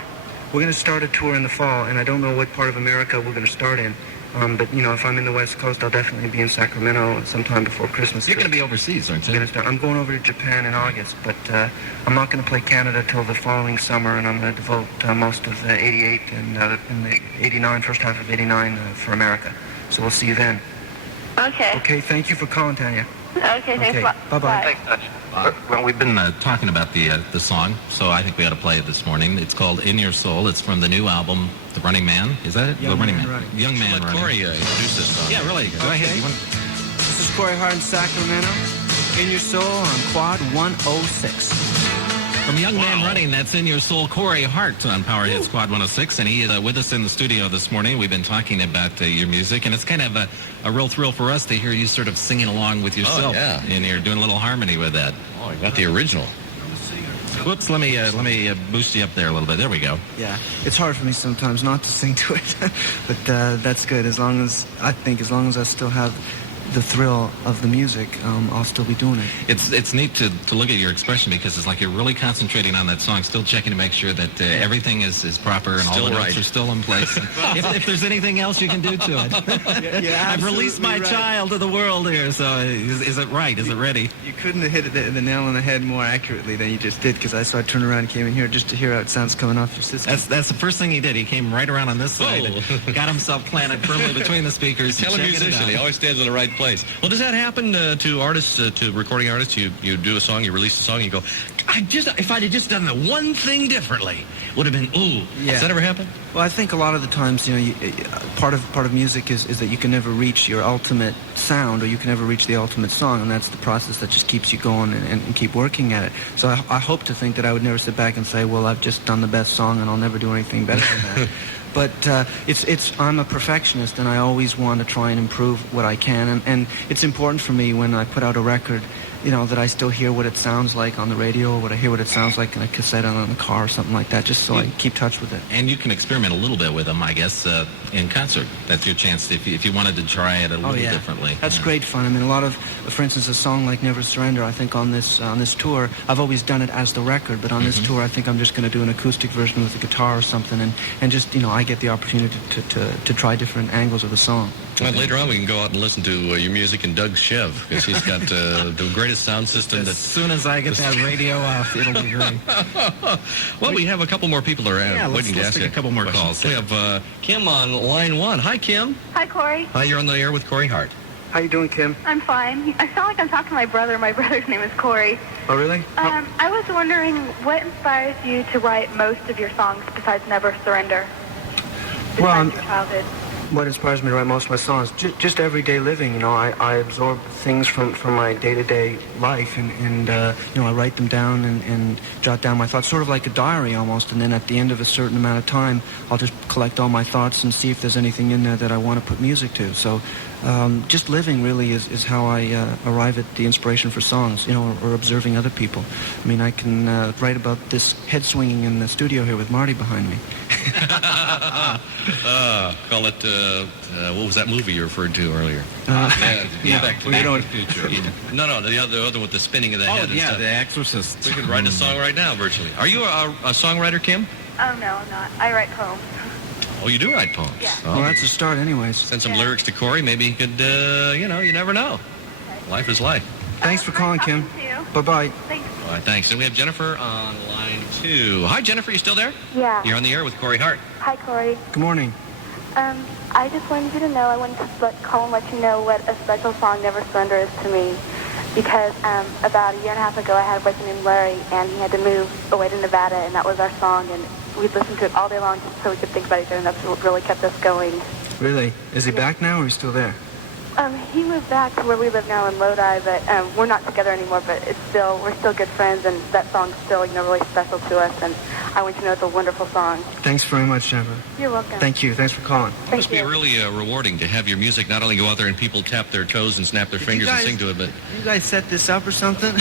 We're going to start a tour in the fall, and I don't know what part of America we're going to start in. But, you know, if I'm in the West Coast, I'll definitely be in Sacramento sometime before Christmas. You're going to be overseas, aren't you? I'm going over to Japan in August, but I'm not going to play Canada till the following summer, and I'm going to devote most of the 88 and the 89, first half of 89 for America. So we'll see you then. Okay. Okay, thank you for calling, Tanya. Okay, thanks a lot. Bye-bye. Well, we've been talking about the song, so I think we ought to play it this morning. It's called In Your Soul. It's from the new album, The Running Man. Is that it? Young The Running Man Man. Running. Young Man Let Running. Corey introduce this song. Yeah, really. Go ahead. You want... This is Corey Hart in Sacramento. In Your Soul on Quad 106. From Young Man Running, that's In Your Soul, Corey Hart on Power Hit Squad 106, and he is with us in the studio this morning. We've been talking about your music, and it's kind of a real thrill for us to hear you sort of singing along with yourself. Oh, yeah. And you're doing a little harmony with that. Oh, you got the original. Whoops, let me boost you up there a little bit. There we go. Yeah, it's hard for me sometimes not to sing to it, but that's good. As long as I still have the thrill of the music, I'll still be doing it. It's neat to look at your expression because it's like you're really concentrating on that song, still checking to make sure that everything is proper and Still all the right. notes are still in place. if there's anything else you can do to it. Yeah, I've released my child to the world here, so is it right? Is it ready? You couldn't have hit the nail on the head more accurately than you just did, because I turned around and came in here just to hear how it sounds coming off your system. That's the first thing he did. He came right around on this side and got himself planted firmly between the speakers. Tell a musician, he always stands in the right place. Well, does that happen to artists, to recording artists? You do a song, you release a song, you go, if I'd have just done the one thing differently, would have been, ooh. Yeah. Does that ever happen? Well, I think a lot of the times, part of music is that you can never reach your ultimate sound, or you can never reach the ultimate song, and that's the process that just keeps you going and keep working at it. So I hope to think that I would never sit back and say, well, I've just done the best song and I'll never do anything better than that. But I'm a perfectionist, and I always want to try and improve what I can. And it's important for me when I put out a record, that I still hear what it sounds like on the radio, or what I hear what it sounds like in a cassette on the car or something like that, just so I keep touch with it. And you can experiment a little bit with them, I guess, in concert. That's your chance if you wanted to try it a little differently. That's great fun. I mean, a lot of, for instance, a song like Never Surrender, I think on this tour, I've always done it as the record, but on this tour, I think I'm just going to do an acoustic version with a guitar or something, and just, I get the opportunity to try different angles of the song. Well, later on, we can go out and listen to your music in Doug's Chev, because he's got the greatest sound system. As soon as I get that radio off, it'll be great. Well, we have a couple more people around waiting to let's ask take you a couple more questions. calls. We have Kim on line 1. Hi, Kim. Hi, Corey. Hi, you're on the air with Corey Hart. How you doing, Kim? I'm fine. I sound like I'm talking to my brother. My brother's name is Corey. Oh, really? I was wondering what inspires you to write most of your songs besides Never Surrender? Besides your childhood. What inspires me to write most of my songs? Just everyday living. I absorb things from my day-to-day life, and I write them down and jot down my thoughts, sort of like a diary almost. And then at the end of a certain amount of time, I'll just collect all my thoughts and see if there's anything in there that I want to put music to. So just living really is how I arrive at the inspiration for songs, or observing other people. I mean, I can write about this head swinging in the studio here with Marty behind me. Call it, what was that movie you referred to earlier? Back to the Future. No, the other with the spinning of the head. Oh, yeah, The Exorcist. We could write a song right now, virtually. Are you a songwriter, Kim? Oh, no, I'm not. I write poems. Oh, you do write poems? Yeah. Well, that's a start anyways. Send some lyrics to Corey. Maybe he could, you never know. Okay. Life is life. Thanks for calling, Kim. Bye-bye. Thanks. All right, thanks. And we have Jennifer on line 2. Hi, Jennifer. You still there? Yeah. You're on the air with Corey Hart. Hi, Corey. Good morning. I just wanted you to know, I wanted to call and let you know what a special song Never Surrender is to me. Because about a year and a half ago, I had a boyfriend named Larry, and he had to move away to Nevada, and that was our song. And we'd listen to it all day long just so we could think about each other, and that's what really kept us going. Really? Is he back now, or is he still there? He moved back to where we live now in Lodi, but we're not together anymore, but we're still good friends, and that song's still, really special to us, and I want you to know it's a wonderful song. Thanks very much, Jennifer. You're welcome. Thank you. Thanks for calling. It must be really rewarding to have your music not only go out there and people tap their toes and snap their fingers and sing to it, but... You guys set this up or something?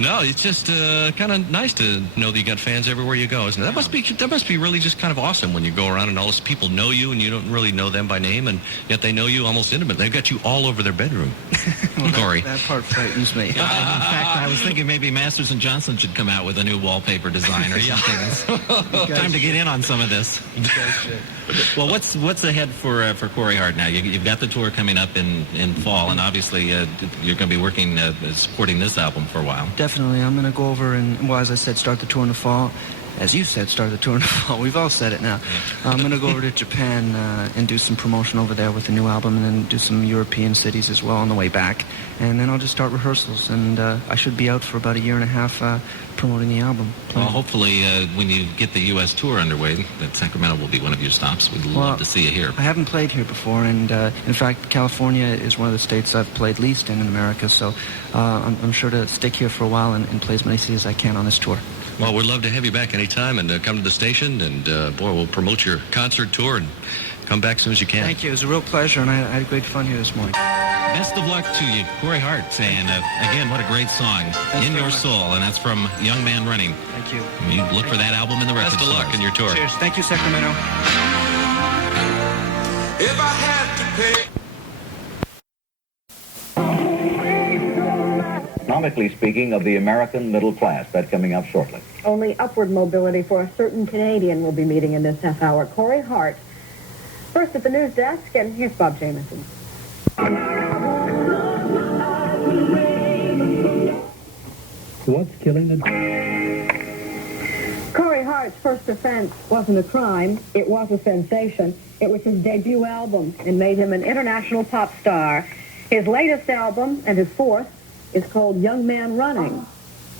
No, it's just kind of nice to know that you got fans everywhere you go, isn't it? That must be really just kind of awesome when you go around and all those people know you and you don't really know them by name, and yet they know you almost intimately. They've got you all over their bedroom. Well, Corey. That part frightens me. In fact, I was thinking maybe Masters and Johnson should come out with a new wallpaper design or something. Time to get in on some of this. Well, what's ahead for Corey Hart now? You've got the tour coming up in fall, and obviously you're going to be working supporting this album for a while. Definitely. I'm going to go over and, well, as I said, start the tour in the fall. As you said, start the tour in the fall. We've all said it now. I'm going to go over to Japan and do some promotion over there with the new album, and then do some European cities as well on the way back. And then I'll just start rehearsals, and I should be out for about a year and a half promoting the album. Well, hopefully when you get the U.S. tour underway, that Sacramento will be one of your stops. We'd love to see you here. I haven't played here before, and in fact, California is one of the states I've played least in America, so I'm sure to stick here for a while and play as many cities as I can on this tour. Well, we'd love to have you back anytime and come to the station, and boy, we'll promote your concert tour and come back as soon as you can. Thank you. It was a real pleasure, and I had great fun here this morning. Best of luck to you, Corey Hart, saying, again, what a great song, In Your Soul, and that's from Young Man Running. Thank you. You look for that album in the record Best of luck in your tour. Cheers. Thank you, Sacramento. If I had to pay... Economically speaking, of the American middle class. That's coming up shortly. Only upward mobility for a certain Canadian will be meeting in this half hour. Corey Hart. First at the news desk, and here's Bob Jameson. What's killing the... Corey Hart's first offense wasn't a crime. It was a sensation. It was his debut album and made him an international pop star. His latest album, and his fourth, is called Young Man Running.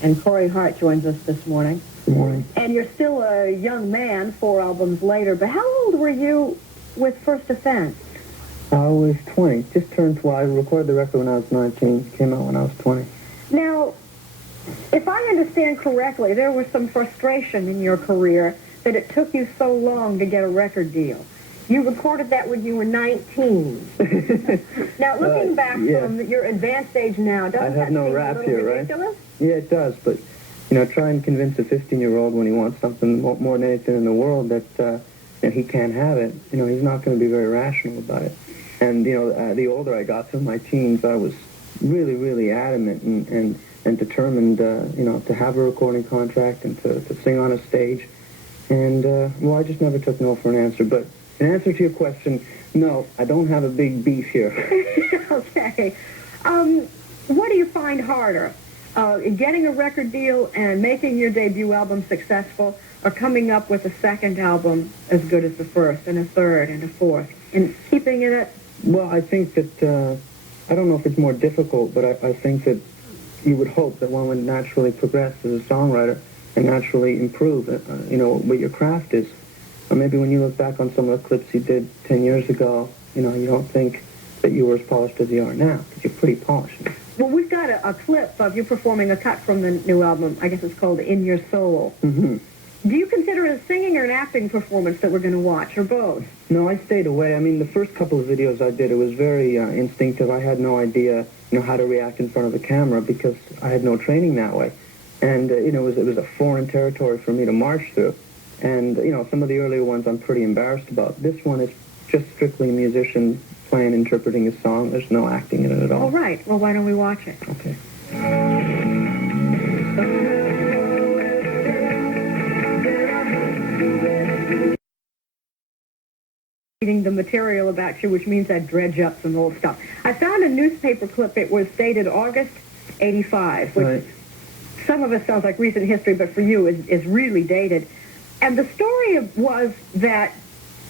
And Corey Hart joins us this morning. Good morning. And you're still a young man 4 albums later, but how old were you with First Offense? I was 20. Just turned 20. I recorded the record when I was 19. Came out when I was 20. Now, if I understand correctly, there was some frustration in your career that it took you so long to get a record deal. You recorded that when you were 19. Now, looking back from your advanced age now, doesn't that seem a little ridiculous? Yeah, it does, but, you know, try and convince a 15-year-old when he wants something more than anything in the world that he can't have it, you know, he's not going to be very rational about it. And, you know, the older I got through my teens, I was really, really adamant and determined, you know, to have a recording contract and to sing on a stage. And, well, I just never took no for an answer, but in answer to your question, no, I don't have a big beef here. Okay. What do you find harder? Getting a record deal and making your debut album successful, or coming up with a second album as good as the first, and a third, and a fourth, and keeping it at... Well, I think that, I don't know if it's more difficult, but I think that you would hope that one would naturally progress as a songwriter and naturally improve, you know, what your craft is. Or maybe when you look back on some of the clips you did 10 years ago, you know, you don't think that you were as polished as you are now, because you're pretty polished. Well, we've got a clip of you performing a cut from the new album. I guess it's called In Your Soul. Mm-hmm. Do you consider it a singing or an acting performance that we're going to watch, or both? No, I stayed away. I mean, the first couple of videos I did, it was very instinctive. I had no idea, you know, how to react in front of the camera because I had no training that way. And, you know, it was a foreign territory for me to march through. And, you know, some of the earlier ones I'm pretty embarrassed about. This one is just strictly a musician playing, interpreting a song. There's no acting in it at all. All right. Well, why don't we watch it? Okay. Reading the material about you, which means I dredge up some old stuff. I found a newspaper clip. It was dated August 85, which some of us sounds like recent history, but for you is really dated. And the story was that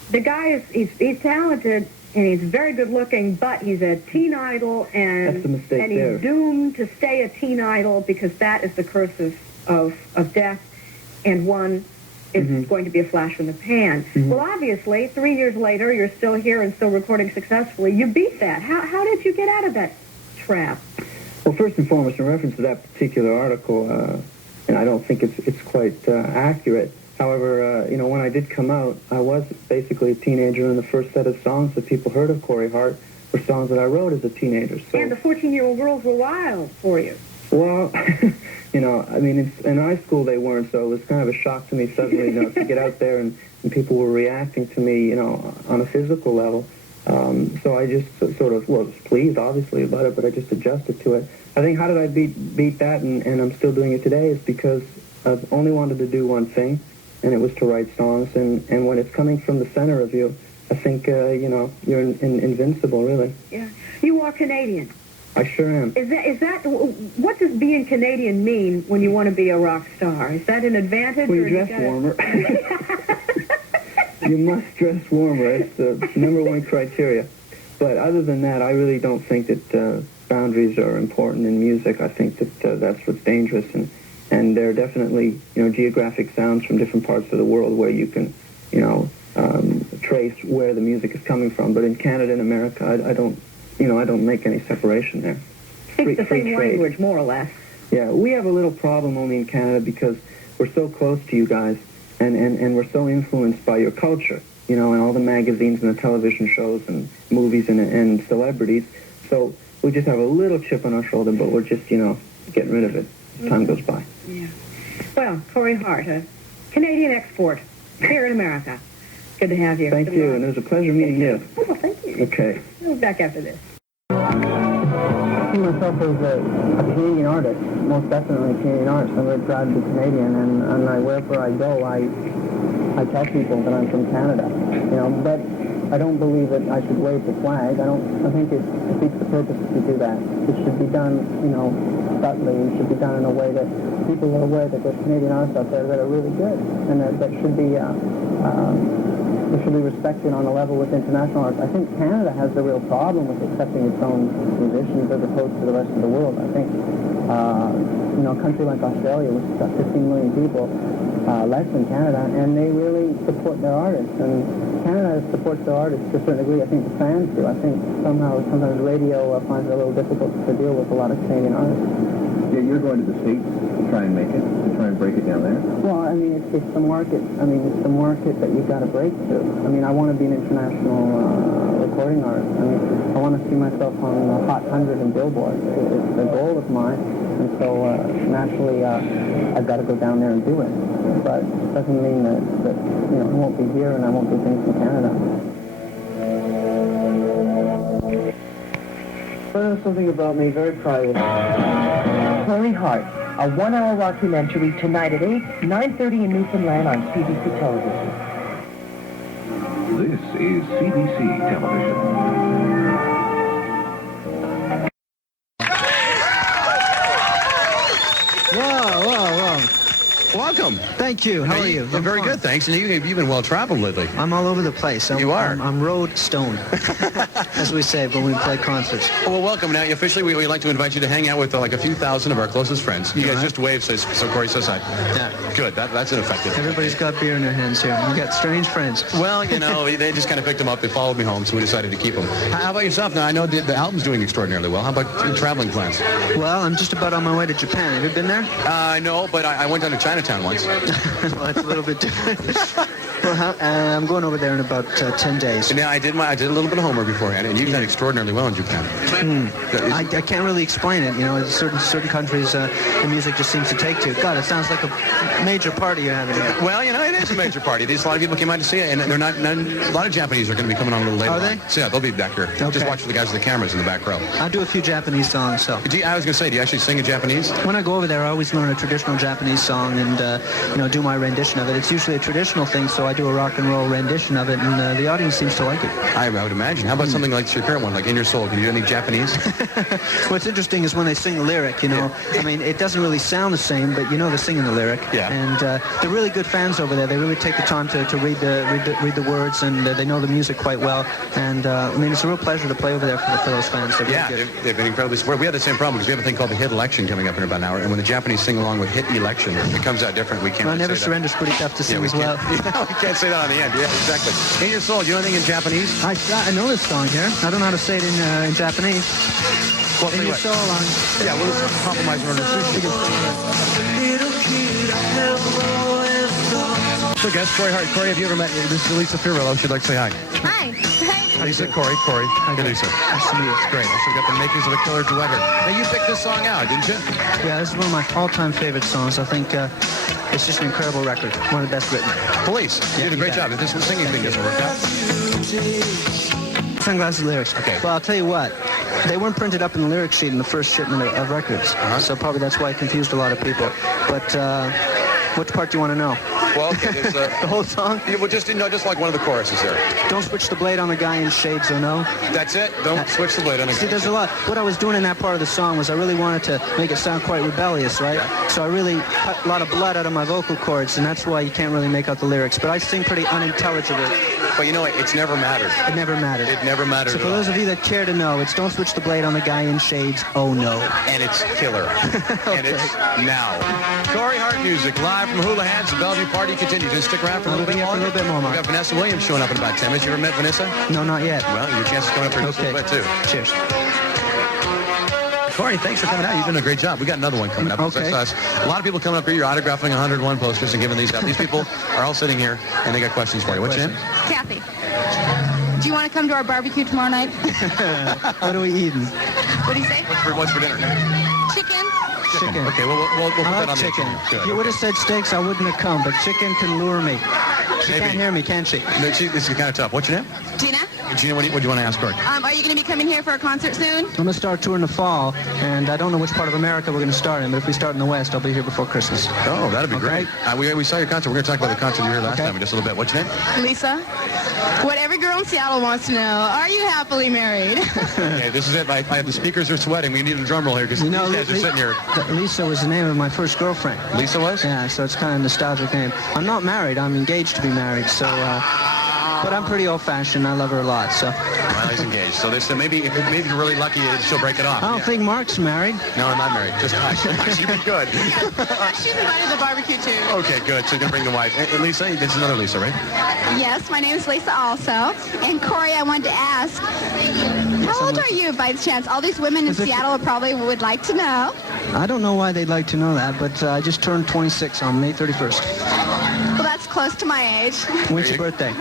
the guy he's talented and he's very good looking, but he's a teen idol, and he's doomed to stay a teen idol because that is the curse of death, and one is going to be a flash in the pan. Well, obviously, 3 years later, you're still here and still recording successfully. You beat that. How did you get out of that trap? Well, first and foremost, in reference to that particular article, and I don't think it's quite accurate. However, you know, when I did come out, I was basically a teenager, and the first set of songs that people heard of Corey Hart were songs that I wrote as a teenager. So, and the 14-year-old girls were wild for you. Well, you know, I mean, in high school they weren't, so it was kind of a shock to me suddenly, you know, to get out there and people were reacting to me, you know, on a physical level. So I just sort of, well, was pleased, obviously, about it, but I just adjusted to it. I think how did I beat that, and I'm still doing it today, is because I've only wanted to do one thing, and it was to write songs. And when it's coming from the center of you, I think, you know, you're invincible, really. Yeah. You are Canadian. I sure am. Is that what does being Canadian mean when you want to be a rock star? Is that an advantage? Well, you dress warmer. You must dress warmer. It's the #1 criteria. But other than that, I really don't think that boundaries are important in music. I think that that's what's dangerous, and there are definitely, you know, geographic sounds from different parts of the world where you can, you know, trace where the music is coming from. But in Canada and America, I don't, you know, I don't make any separation there. It's the same language, more or less. Yeah, we have a little problem only in Canada because we're so close to you guys, and we're so influenced by your culture, you know, and all the magazines and the television shows and movies and celebrities. So we just have a little chip on our shoulder, but we're just, you know, getting rid of it as time goes by. Yeah. Well, Corey Hart, a Canadian export here in America. Good to have you. Thank you, and it was a pleasure meeting you. Oh, well, thank you. Okay. We'll be back after this. I see myself as a Canadian artist, most definitely a Canadian artist. I'm very proud to be Canadian, and wherever I go, I tell people that I'm from Canada. You know, but I don't believe that I should wave the flag. I think it defeats the purpose to do that. It should be done, you know, subtly. It should be done in a way that people are aware that there's Canadian artists out there that are really good, and that should be it should be respected on a level with international art. I think Canada has the real problem with accepting its own musicians as opposed to the rest of the world. I think, you know, a country like Australia, which has got 15 million people, less than Canada, and they really support their artists. And Canada supports their artists to a certain degree. I think the fans do. I think sometimes radio finds it a little difficult to deal with a lot of Canadian artists. Yeah, you're going to the States to try and make it, to try and break it down there? Well, I mean, it's the market. I mean, it's the market that you've got to break through. I mean, I want to be an international recording artist. I mean, I want to see myself on the Hot 100 and Billboard. It's a goal of mine, and so naturally, I've got to go down there and do it. But it doesn't mean that you know, I won't be here and I won't do things in Canada. Well, something about me very private. Corey Hart, a 1-hour documentary tonight at 9:30 in Newfoundland on CBC Television. This is CBC Television. Whoa. Welcome. Thank you. How are you? I'm very good, thanks. And you've been well-traveled lately. I'm all over the place. You are. I'm road stoned, as we say when we play concerts. Well, welcome. Now, officially, we'd like to invite you to hang out with like a few thousand of our closest friends. You guys just wave, so Corey says hi. Yeah. Good. That's an effective. Everybody's got beer in their hands here. We got strange friends. Well, you know, they just kind of picked them up. They followed me home, so we decided to keep them. How about yourself? Now, I know the album's doing extraordinarily well. How about your traveling plans? Well, I'm just about on my way to Japan. Have you been there? No, but I went down to Chinatown once. Well, it's a little bit different. Well, I'm going over there in about 10 days. Yeah, I did a little bit of homework beforehand, and you've done extraordinarily well in Japan. I can't really explain it. You know, certain countries, the music just seems to take to. God, it sounds like a major party you're having here. Well, you know, it is a major party. A lot of people came out to see it, and they're not. A lot of Japanese are going to be coming on a little later. Are they? So yeah, they'll be back here. Okay. Just watch for the guys with the cameras in the back row. I'll do a few Japanese songs. So. I was going to say, do you actually sing in Japanese? When I go over there, I always learn a traditional Japanese song and you know, do my rendition of it. It's usually a traditional thing, so I do a rock and roll rendition of it, and the audience seems to like it. I would imagine. How about something like your current one, like In Your Soul? Can you do any Japanese? What's interesting is when they sing the lyric, you know, I mean, it doesn't really sound the same, but you know they're singing the lyric. Yeah. And they're really good fans over there. They really take the time to read the words, and they know the music quite well. And I mean, it's a real pleasure to play over there for those fans. They've been incredibly supportive. We have the same problem because we have a thing called the Hit Election coming up in about an hour, and when the Japanese sing along with Hit Election, it comes out different. We can't. Well, Never Surrender's pretty tough to sing as well. We can't say that on the end. Yeah, exactly. In Your Soul, do you know anything in Japanese? I know this song here. I don't know how to say it in Japanese. Well, In Your Soul on... Yeah, we'll just compromise on the So guest, Corey Hart. Corey, have you ever met... This is Lisa Fiorillo. She'd like to say hi. Hi. Lisa, Corey. Hey, Lisa. Nice to meet you. It's great. So we've got the makings of a killer duetter. Now, you picked this song out, didn't you? Yeah, this is one of my all-time favorite songs. I think it's just an incredible record. One of the best written. Police. You did a great job. If this singing thing doesn't work out. Sunglasses lyrics. Okay. Well, I'll tell you what. They weren't printed up in the lyric sheet in the first shipment of records. So probably that's why it confused a lot of people. But which part do you want to know? Well, okay, there's the whole song? Yeah, well, just like one of the choruses there. Don't switch the blade on the guy in shades, or no? That's it. Don't switch the blade on the guy. See, there's a lot. What I was doing in that part of the song was I really wanted to make it sound quite rebellious, right? Yeah. So I really cut a lot of blood out of my vocal cords, and that's why you can't really make out the lyrics. But I sing pretty unintelligible. But you know, it's never mattered. It never mattered. It never mattered. So for those of you that care to know, it's Don't Switch the Blade on the Guy in Shades, oh no. And it's killer. Okay. And it's now. Corey Hart music, live from Hula Hands. The Bellevue party continues. Just stick around for a little bit more. For a little bit more, Mark. We've got Vanessa Williams showing up in about 10 minutes. You ever met Vanessa? No, not yet. Well, your chance is coming up for just a little bit, too. Cheers. Corey, thanks for coming out. You've done a great job. We got another one coming up. Okay. A lot of people coming up here. You're autographing 101 posters and giving these out. These people are all sitting here, and they got questions for you. What's your name? Kathy. Do you want to come to our barbecue tomorrow night? What are we eating? What do you say? What's for dinner? Chicken. Chicken. Okay, we'll put that on chicken. the If you would have said steaks, I wouldn't have come, but chicken can lure me. She can't hear me, can she? No, this is kind of tough. What's your name? Gina. Gina, what do you want to ask Corey? Are you going to be coming here for a concert soon? I'm going to start touring in the fall, and I don't know which part of America we're going to start in, but if we start in the West, I'll be here before Christmas. Oh, that'd be great. We saw your concert. We're going to talk about the concert you were here last time in just a little bit. What's your name? Lisa. What every girl in Seattle wants to know, are you happily married? Okay, this is it. The speakers are sweating. We need a drum roll here because these guys are sitting here. Lisa was the name of my first girlfriend. Lisa was? Yeah, so it's kind of a nostalgic name. I'm not married. I'm engaged to be married, so... but I'm pretty old-fashioned. I love her a lot, so... Well, he's engaged. So they said maybe if you're really lucky, she'll break it off. I don't think Mark's married. No, I'm not married. Just she'd be good. She's invited to the barbecue, too. Okay, good. So you're going to bring the wife. Hey, Lisa, this is another Lisa, right? Yes, my name is Lisa also. And Corey, I wanted to ask, how old are you by chance? All these women in Seattle probably would like to know. I don't know why they'd like to know that, but I just turned 26 on May 31st. Well, that's close to my age. When's your birthday?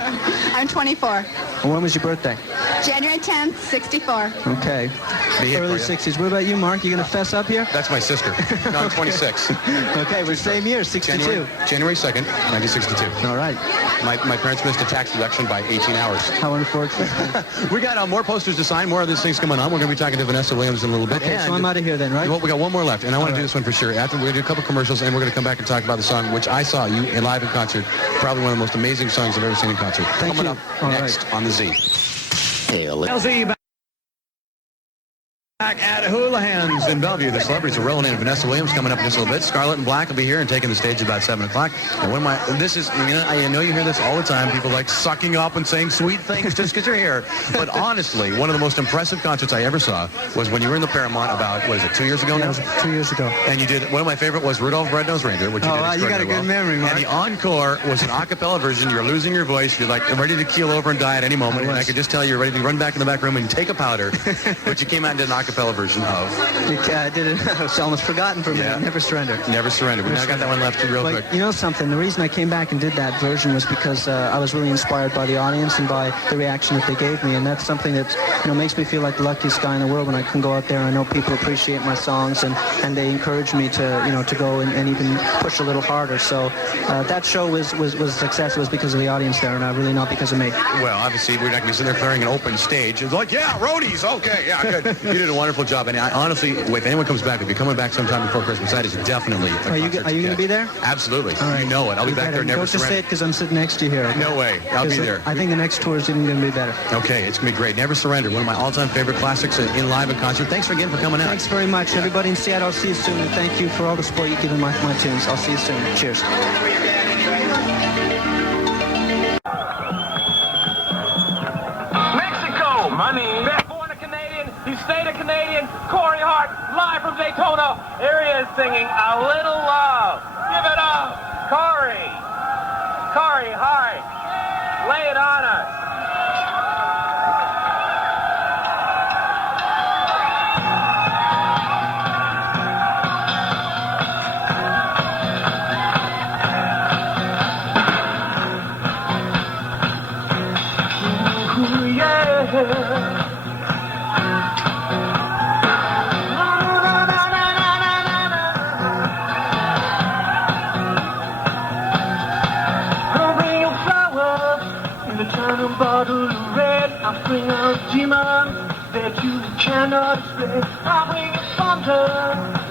I'm 24. Well, when was your birthday? January 10th, 64. Okay. Early 60s. What about you, Mark? You going to fess up here? That's my sister. No, I'm 26. Okay, we're same year, 62. January 2nd, 1962. All right. My parents missed a tax deduction by 18 hours. How unfortunate. We got more posters to sign, more of these things coming on. We're going to be talking to Vanessa Williams in a little bit. Okay, so I'm out of here then, right? We got one more left, and I want to do this one for sure. After we're going to do a couple commercials, and we're going to come back and talk about the song, which I saw you in live in concert. Probably one of the most amazing songs I've ever seen in concert. Coming up next on the Z. LZ back at Hula Hands in Bellevue. The celebrities are rolling in. Vanessa Williams coming up in just a little bit. Scarlett and Black will be here and taking the stage about 7 o'clock. And I know you hear this all the time. People like sucking up and saying sweet things just because you're here. But honestly, one of the most impressive concerts I ever saw was when you were in the Paramount about, 2 years ago now? 2 years ago. And you did, one of my favorite was Rudolph the Red-Nosed Reindeer, which you did you got a good memory, Mark. And the encore was an a cappella version. You're losing your voice. You're like ready to keel over and die at any moment. And I could just tell you're ready to run back in the back room and take a powder. But you came out and did an a cappella version of. I did it. It's almost forgotten for me. Yeah. Never Surrender. Never Surrender. We now got that one left real quick. You know something? The reason I came back and did that version was because I was really inspired by the audience and by the reaction that they gave me, and that's something that makes me feel like the luckiest guy in the world when I can go out there and I know people appreciate my songs and they encourage me to to go and even push a little harder. So that show was success was because of the audience there, and really not because of me. Well, obviously we're not going to be sitting there clearing an open stage. It's like, yeah, roadies. Okay, yeah, good. You did a wonderful job, and honestly, if anyone comes back, if you're coming back sometime before Christmas, that is definitely a Are you going to be there? Absolutely. All right. You know it. I'll be back there. Never Don't just Surrender. say it because I'm sitting next to you here. Okay? No way. I'll be there. I think the next tour is even going to be better. Okay, it's going to be great. Never Surrender, one of my all-time favorite classics in live and concert. Thanks again for coming out. Thanks very much. Everybody in Seattle, I'll see you soon. And thank you for all the support you've given my tunes. I'll see you soon. Cheers. Mexico, money. Born a Canadian, he stayed a Canadian. Corey Hart, live from Daytona. Here he is singing A Little Love. Give it up, Corey. Corey Hart, lay it on us. cannot explain. I bring you thunder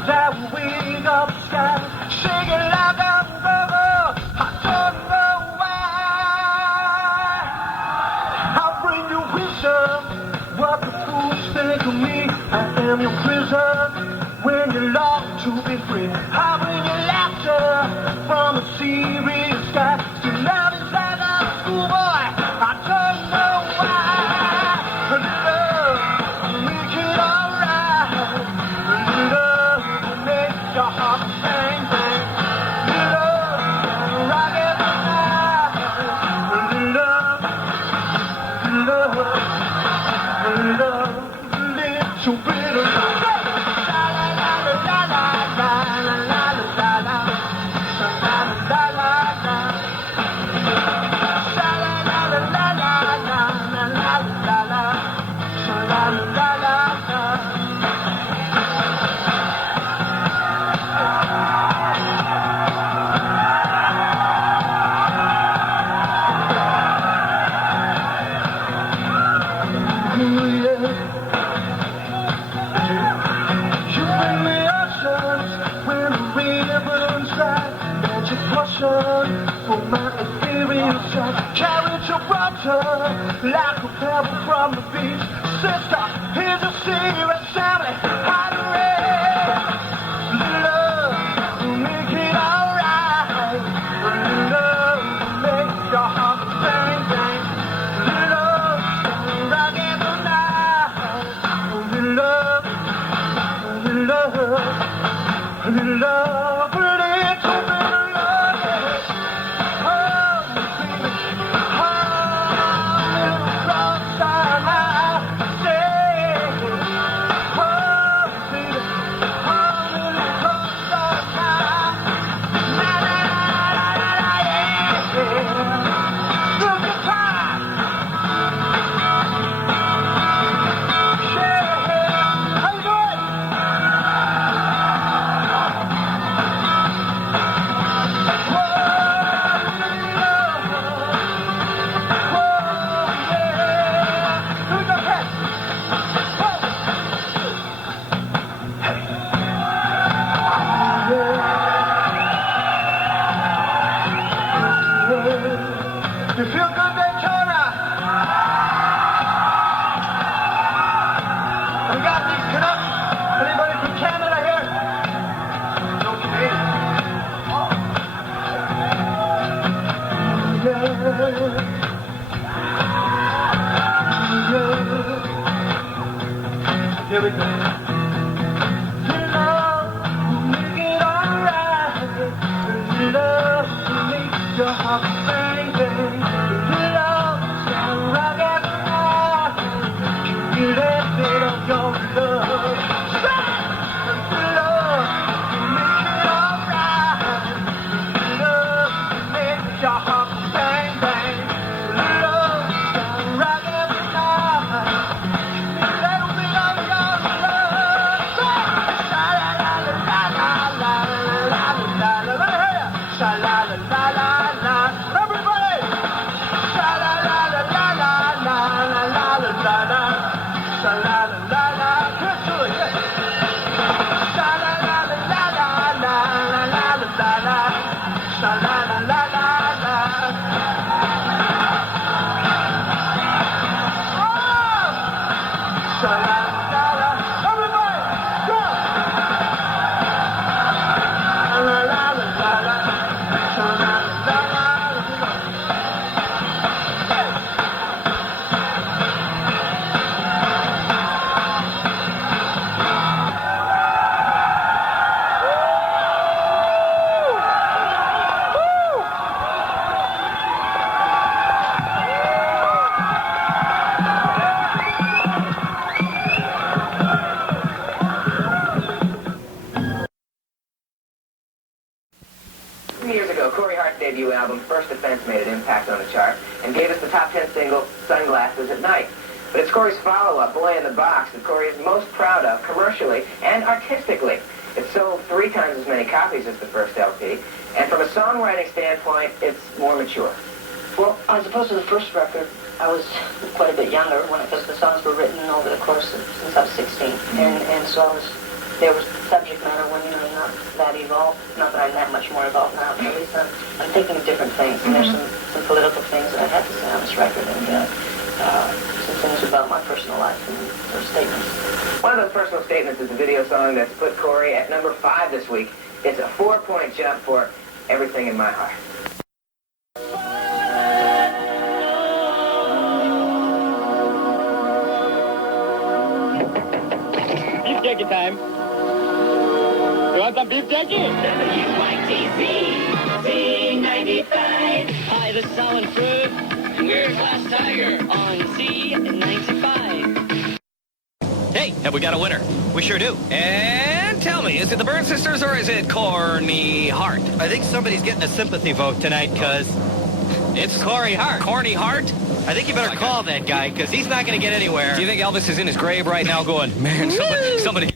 that will wake up the sky, shake it like a river. I don't know why. I bring you wisdom, what the fools think of me. I am your prison when you long to be free. I bring you laughter from a serious sky. Still love is like a schoolboy. I don't know why. Love, make it alright. Love, make your heart bang bang. Love, rock it the night. Love, little bit of love. For my ethereal touch, carried your brother like a pebble from the beach. Sister, here's a serious family. Love, make it alright. Love, make your heart bang bang. Love, rock it the night. Love, love, little bit. You feel good, Daytona? We got these Canucks. Anybody from Canada here? No Canadian. Here we go. Love, make it alright. Love, make your heart bang bang. Love, rock it night. You let it of your love. Love, make it alright. Love, make your heart bang bang. Love, rock it night. A little bit of your love. La la la la la la la la la. Let me hear ya. La la la la la. Everybody. La la la la la la la la la la la. La la la la la. Here's to it. La la la la la la la la la la la. La la la la la la. La la la la. Everybody, go. La la la la la. La la la la. Years ago, Corey Hart's debut album, First Offense, made an impact on the chart and gave us the top 10 single, Sunglasses at Night. But it's Corey's follow-up, Boy in the Box, that Corey is most proud of commercially and artistically. It sold 3 times as many copies as the first LP, and from a songwriting standpoint, it's more mature. Well, as opposed to the first record, I was quite a bit younger because the songs were written over the course of since I was 16, and so there was subject matter when you're not that evolved. Not that I'm that much more evolved now, but at least I'm thinking of different things. And there's some political things that I had to say on this record, and some things about my personal life and those statements. One of those personal statements is a video song that's put Corey at number 5 this week. It's a 4-point jump for Everything in My Heart. Beef jerky time. You want some beef jerky? WYTZ, Z95. Hi, this is Alan Fruit, and we're Glass Tiger on Z95. Hey, have we got a winner? We sure do. And tell me, is it the Byrne Sisters or is it Corey Hart? I think somebody's getting a sympathy vote tonight because it's Corey Hart. Corey Hart? I think you better call that guy because he's not going to get anywhere. Do you think Elvis is in his grave right now going, man, somebody